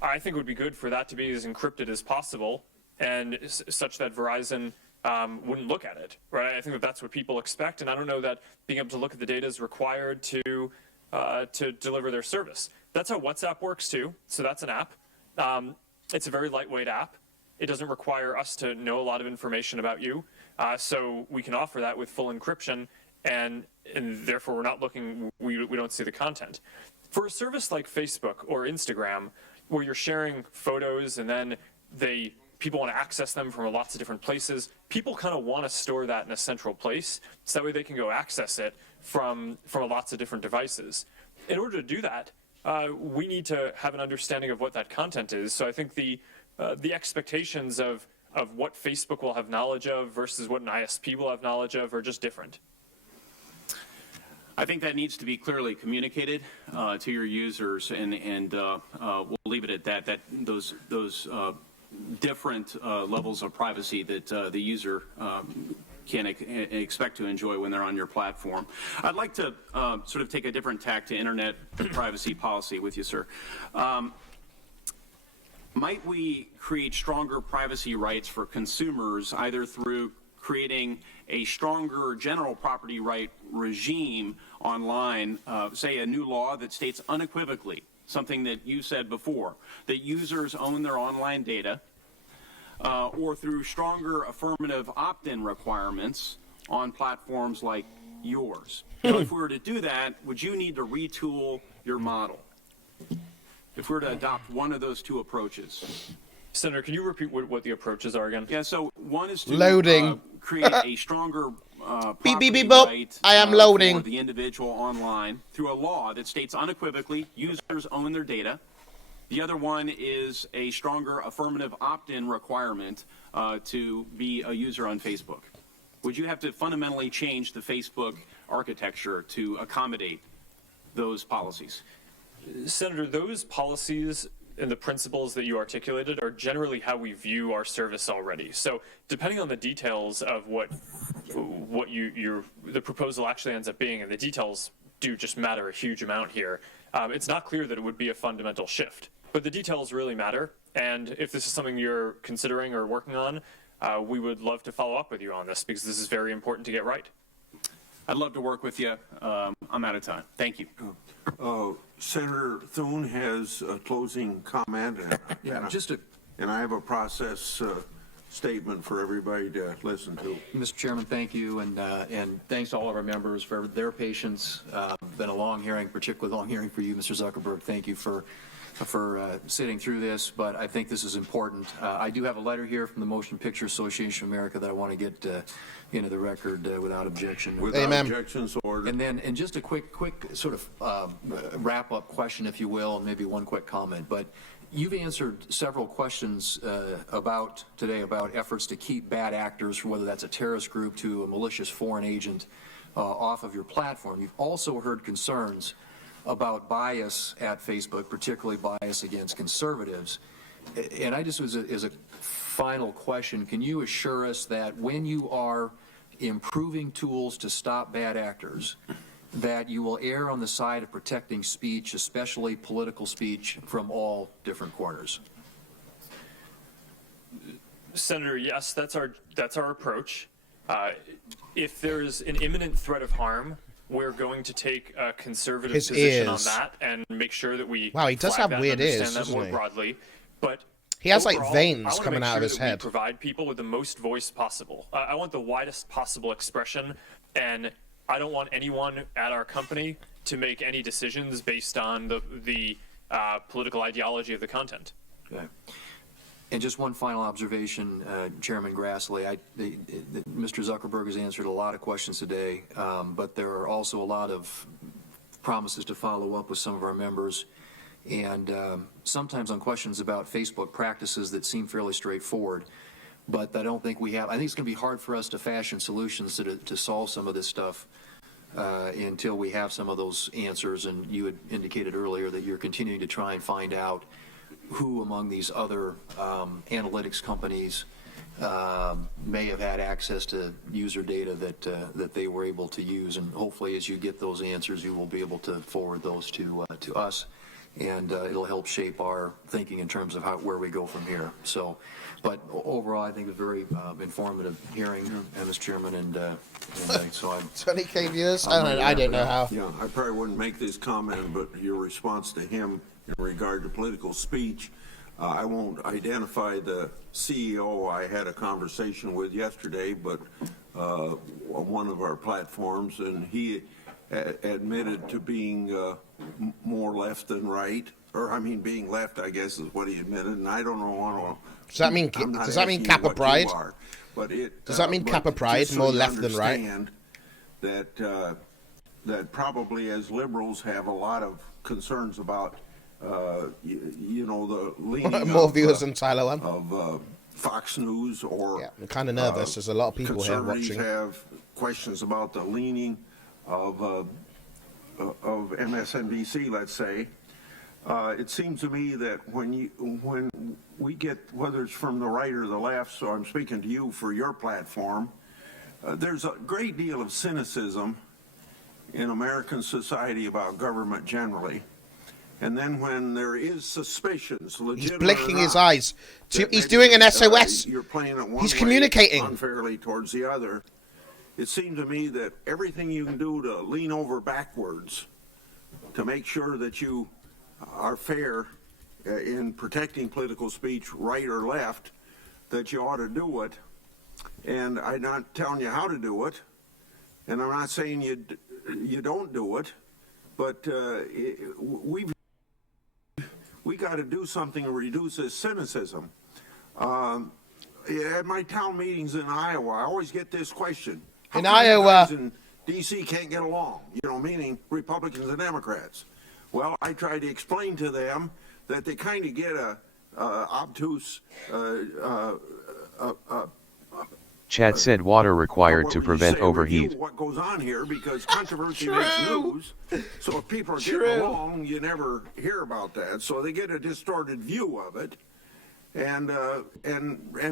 I think it would be good for that to be as encrypted as possible, and such that Verizon wouldn't look at it, right? I think that that's what people expect, and I don't know that being able to look at the data is required to deliver their service. That's how WhatsApp works too. So that's an app. It's a very lightweight app. It doesn't require us to know a lot of information about you, so we can offer that with full encryption, and therefore we're not looking. We don't see the content. For a service like Facebook or Instagram, where you're sharing photos and then people want to access them from lots of different places, people kind of want to store that in a central place, so that way they can go access it from lots of different devices. In order to do that, we need to have an understanding of what that content is. So I think the expectations of what Facebook will have knowledge of versus what an ISP will have knowledge of are just different. I think that needs to be clearly communicated to your users, and we'll leave it at that. That those different levels of privacy that the user can expect to enjoy when they're on your platform. I'd like to sort of take a different tack to internet privacy policy with you, sir. Might we create stronger privacy rights for consumers, either through creating a stronger general property right regime online, say a new law that states unequivocally something that you said before, that users own their online data, or through stronger affirmative opt-in requirements on platforms like yours? Now, if we were to do that, would you need to retool your model? If we were to adopt one of those two approaches. Senator, can you repeat what the approaches are again? Yeah, so one is to create a stronger property right I am loading. for the individual online through a law that states unequivocally users own their data. The other one is a stronger affirmative opt-in requirement to be a user on Facebook. Would you have to fundamentally change the Facebook architecture to accommodate those policies? Senator, those policies and the principles that you articulated are generally how we view our service already. So depending on the details of what the proposal actually ends up being, and the details do just matter a huge amount here, it's not clear that it would be a fundamental shift. But the details really matter, and if this is something you're considering or working on, we would love to follow up with you on this, because this is very important to get right. I'd love to work with you. I'm out of time. Thank you. Senator Thune has a closing comment. And I have a process statement for everybody to listen to. Mr. Chairman, thank you, and thanks to all of our members for their patience. Been a long hearing, particularly long hearing for you, Mr. Zuckerberg. Thank you for sitting through this, but I think this is important. I do have a letter here from the Motion Picture Association of America that I want to get into the record without objection. Without objection, so ordered. And just a quick sort of wrap-up question, if you will, and maybe one quick comment. But you've answered several questions today about efforts to keep bad actors, whether that's a terrorist group to a malicious foreign agent, off of your platform. You've also heard concerns about bias at Facebook, particularly bias against conservatives. And I just, as a final question, can you assure us that when you are improving tools to stop bad actors, that you will err on the side of protecting speech, especially political speech, from all different corners? Senator, yes, that's our approach. If there's an imminent threat of harm, we're going to take a conservative position on that and make sure that we he does have weird ears, understand that more broadly. But he has overall, like veins coming out of his head. We provide people with the most voice possible. I want the widest possible expression, and I don't want anyone at our company to make any decisions based on the political ideology of the content. Okay. And just one final observation, Chairman Grassley. Mr. Zuckerberg has answered a lot of questions today, but there are also a lot of promises to follow up with some of our members. And sometimes on questions about Facebook practices that seem fairly straightforward, but I don't think we have. I think it's going to be hard for us to fashion solutions to solve some of this stuff until we have some of those answers. And you had indicated earlier that you're continuing to try and find out who among these other analytics companies may have had access to user data that they were able to use, and hopefully as you get those answers you will be able to forward those to us, and it'll help shape our thinking in terms of where we go from here. So, but overall I think it's a very informative hearing, Mr. Chairman, and so I'm 20K viewers. I don't know how. Yeah, I probably wouldn't make this comment, but your response to him in regard to political speech, I won't identify the CEO I had a conversation with yesterday, but on one of our platforms, and he admitted to being more left than right, or I mean being left, I guess is what he admitted, and I don't know. Does that mean Kappa Pride? Does that mean Kappa Pride, more left than right? That probably as liberals have a lot of concerns about the leading more viewers than Tyler Lamb of Fox News, or I'm kind of nervous. There's a lot of people here watching. Have questions about the leaning of MSNBC, let's say. It seems to me that when we get, whether it's from the right or the left, so I'm speaking to you for your platform, there's a great deal of cynicism in American society about government generally. And then when there is suspicions, he's blinking his eyes. He's doing an SOS. You're playing it one he's way communicating unfairly towards the other. It seemed to me that everything you can do to lean over backwards to make sure that you are fair in protecting political speech, right or left, that you ought to do it. And I'm not telling you how to do it, and I'm not saying you don't do it, but we got to do something to reduce this cynicism. At my town meetings in Iowa, I always get this question. How in come Iowa, guys in D.C. can't get along, meaning Republicans and Democrats. Well, I try to explain to them that they kind of get a obtuse Chad said water required to prevent overheat. What goes on here, because controversy makes news. So if people are getting along, you never hear about that. So they get a distorted view of it, and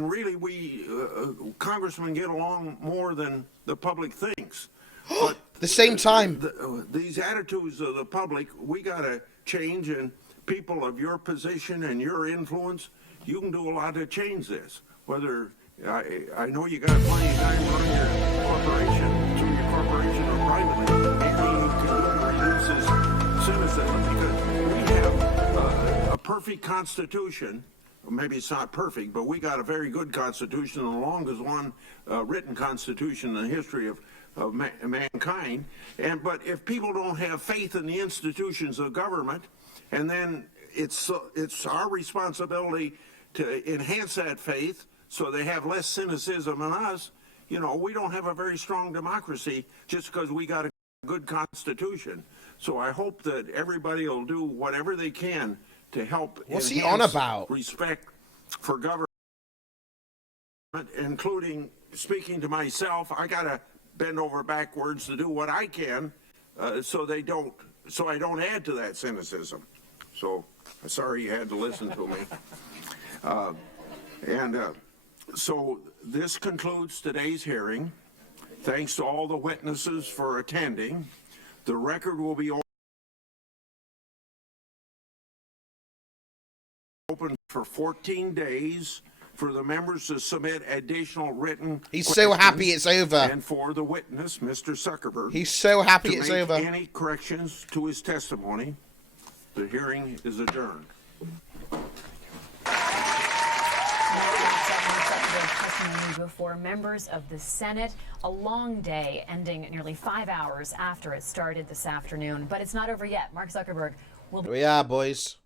really we congressmen get along more than the public thinks. But the same time, these attitudes of the public, we got to change, and people of your position and your influence, you can do a lot to change this. Whether I know you got plenty of time running your corporation, through your corporation or privately, anything you can do to reduce this cynicism, because we have a perfect constitution. Maybe it's not perfect, but we got a very good constitution, the longest one written constitution in the history of mankind. But if people don't have faith in the institutions of government, and then it's our responsibility to enhance that faith so they have less cynicism in us. We don't have a very strong democracy just because we got a good constitution. So I hope that everybody will do whatever they can to help What's he on about? Respect for government, including speaking to myself. I got to bend over backwards to do what I can so I don't add to that cynicism. So sorry you had to listen to me. So this concludes today's hearing. Thanks to all the witnesses for attending. The record will be open for 14 days for the members to submit additional written He's so happy it's over. And for the witness, Mr. Zuckerberg. He's so happy it's over. Any corrections to his testimony. The hearing is adjourned. Testimony before members of the Senate. A long day ending nearly 5 hours after it started this afternoon. But it's not over yet. Mark Zuckerberg will There we are, boys.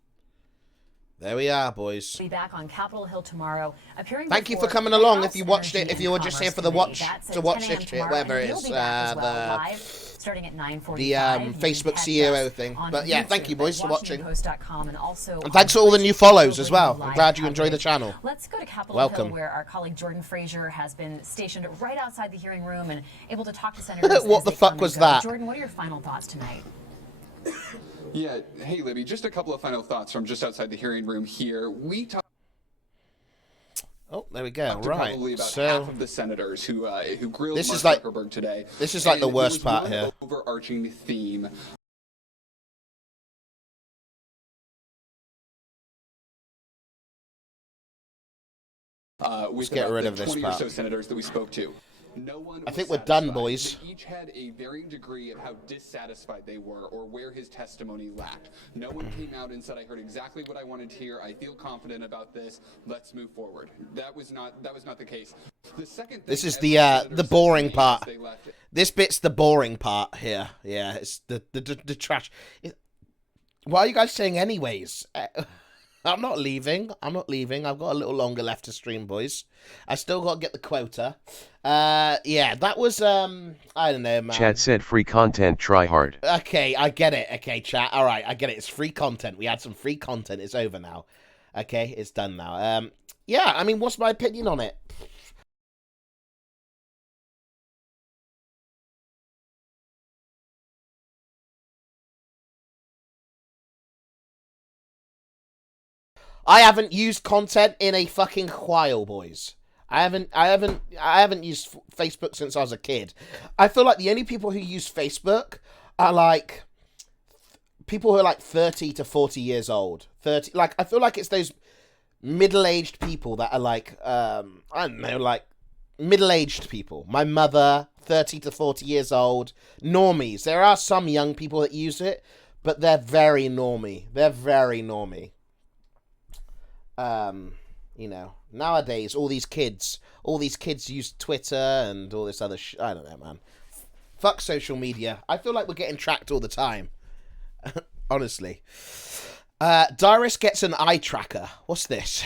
There we are, boys. Be back on Capitol Hill tomorrow. Appearing Thank you for coming along. If you watched it, if you were just here for the watch this shit, whatever it is, starting at 9:45. The Facebook CEO thing. But yeah, thank you, boys, for watching. And also And thanks for all the new follows as well. I'm glad you enjoy the channel. Let's go to Capitol Welcome. Hill, where our colleague Jordan Fraser has been stationed right outside the hearing room and able to talk to senators. What the fuck was that? Jordan, what are your final thoughts tonight? Yeah, hey Libby, just a couple of final thoughts from just outside the hearing room here. We talked. Oh, there we go. Right. Probably about So half of the senators who grilled this Mark is like Zuckerberg today. This is like the worst part one here. Overarching theme. Let's get rid of this 20 part. or so senators that we spoke to. No one I think we're done, boys. They each had a varying degree of how dissatisfied they were or where his testimony lacked. No one came out and said, I heard exactly what I wanted to hear. I feel confident about this. Let's move forward. That was not the case. The second thing, This is the boring part. This bit's the boring part here. Yeah, it's the trash. Why are you guys saying anyways? I'm not leaving. I'm not leaving. I've got a little longer left to stream, boys. I still got to get the quota. Yeah, that was, I don't know, man. Chat said free content, try hard. Okay, I get it. Okay, chat. All right, I get it. It's free content. We had some free content. It's over now. Okay, it's done now. Yeah, I mean, what's my opinion on it? I haven't used content in a fucking while, boys. I haven't used Facebook since I was a kid. I feel like the only people who use Facebook are like people who are like 30 to 40 years old. 30, like I feel like it's those middle-aged people that are like I don't know, like middle-aged people. My mother, 30 to 40 years old, normies. There are some young people that use it, but they're very normie. They're very normie. You know, nowadays all these kids use Twitter and all this other I don't know, man. Fuck social media. I feel like we're getting tracked all the time. Honestly. Dyrus gets an eye tracker. What's this?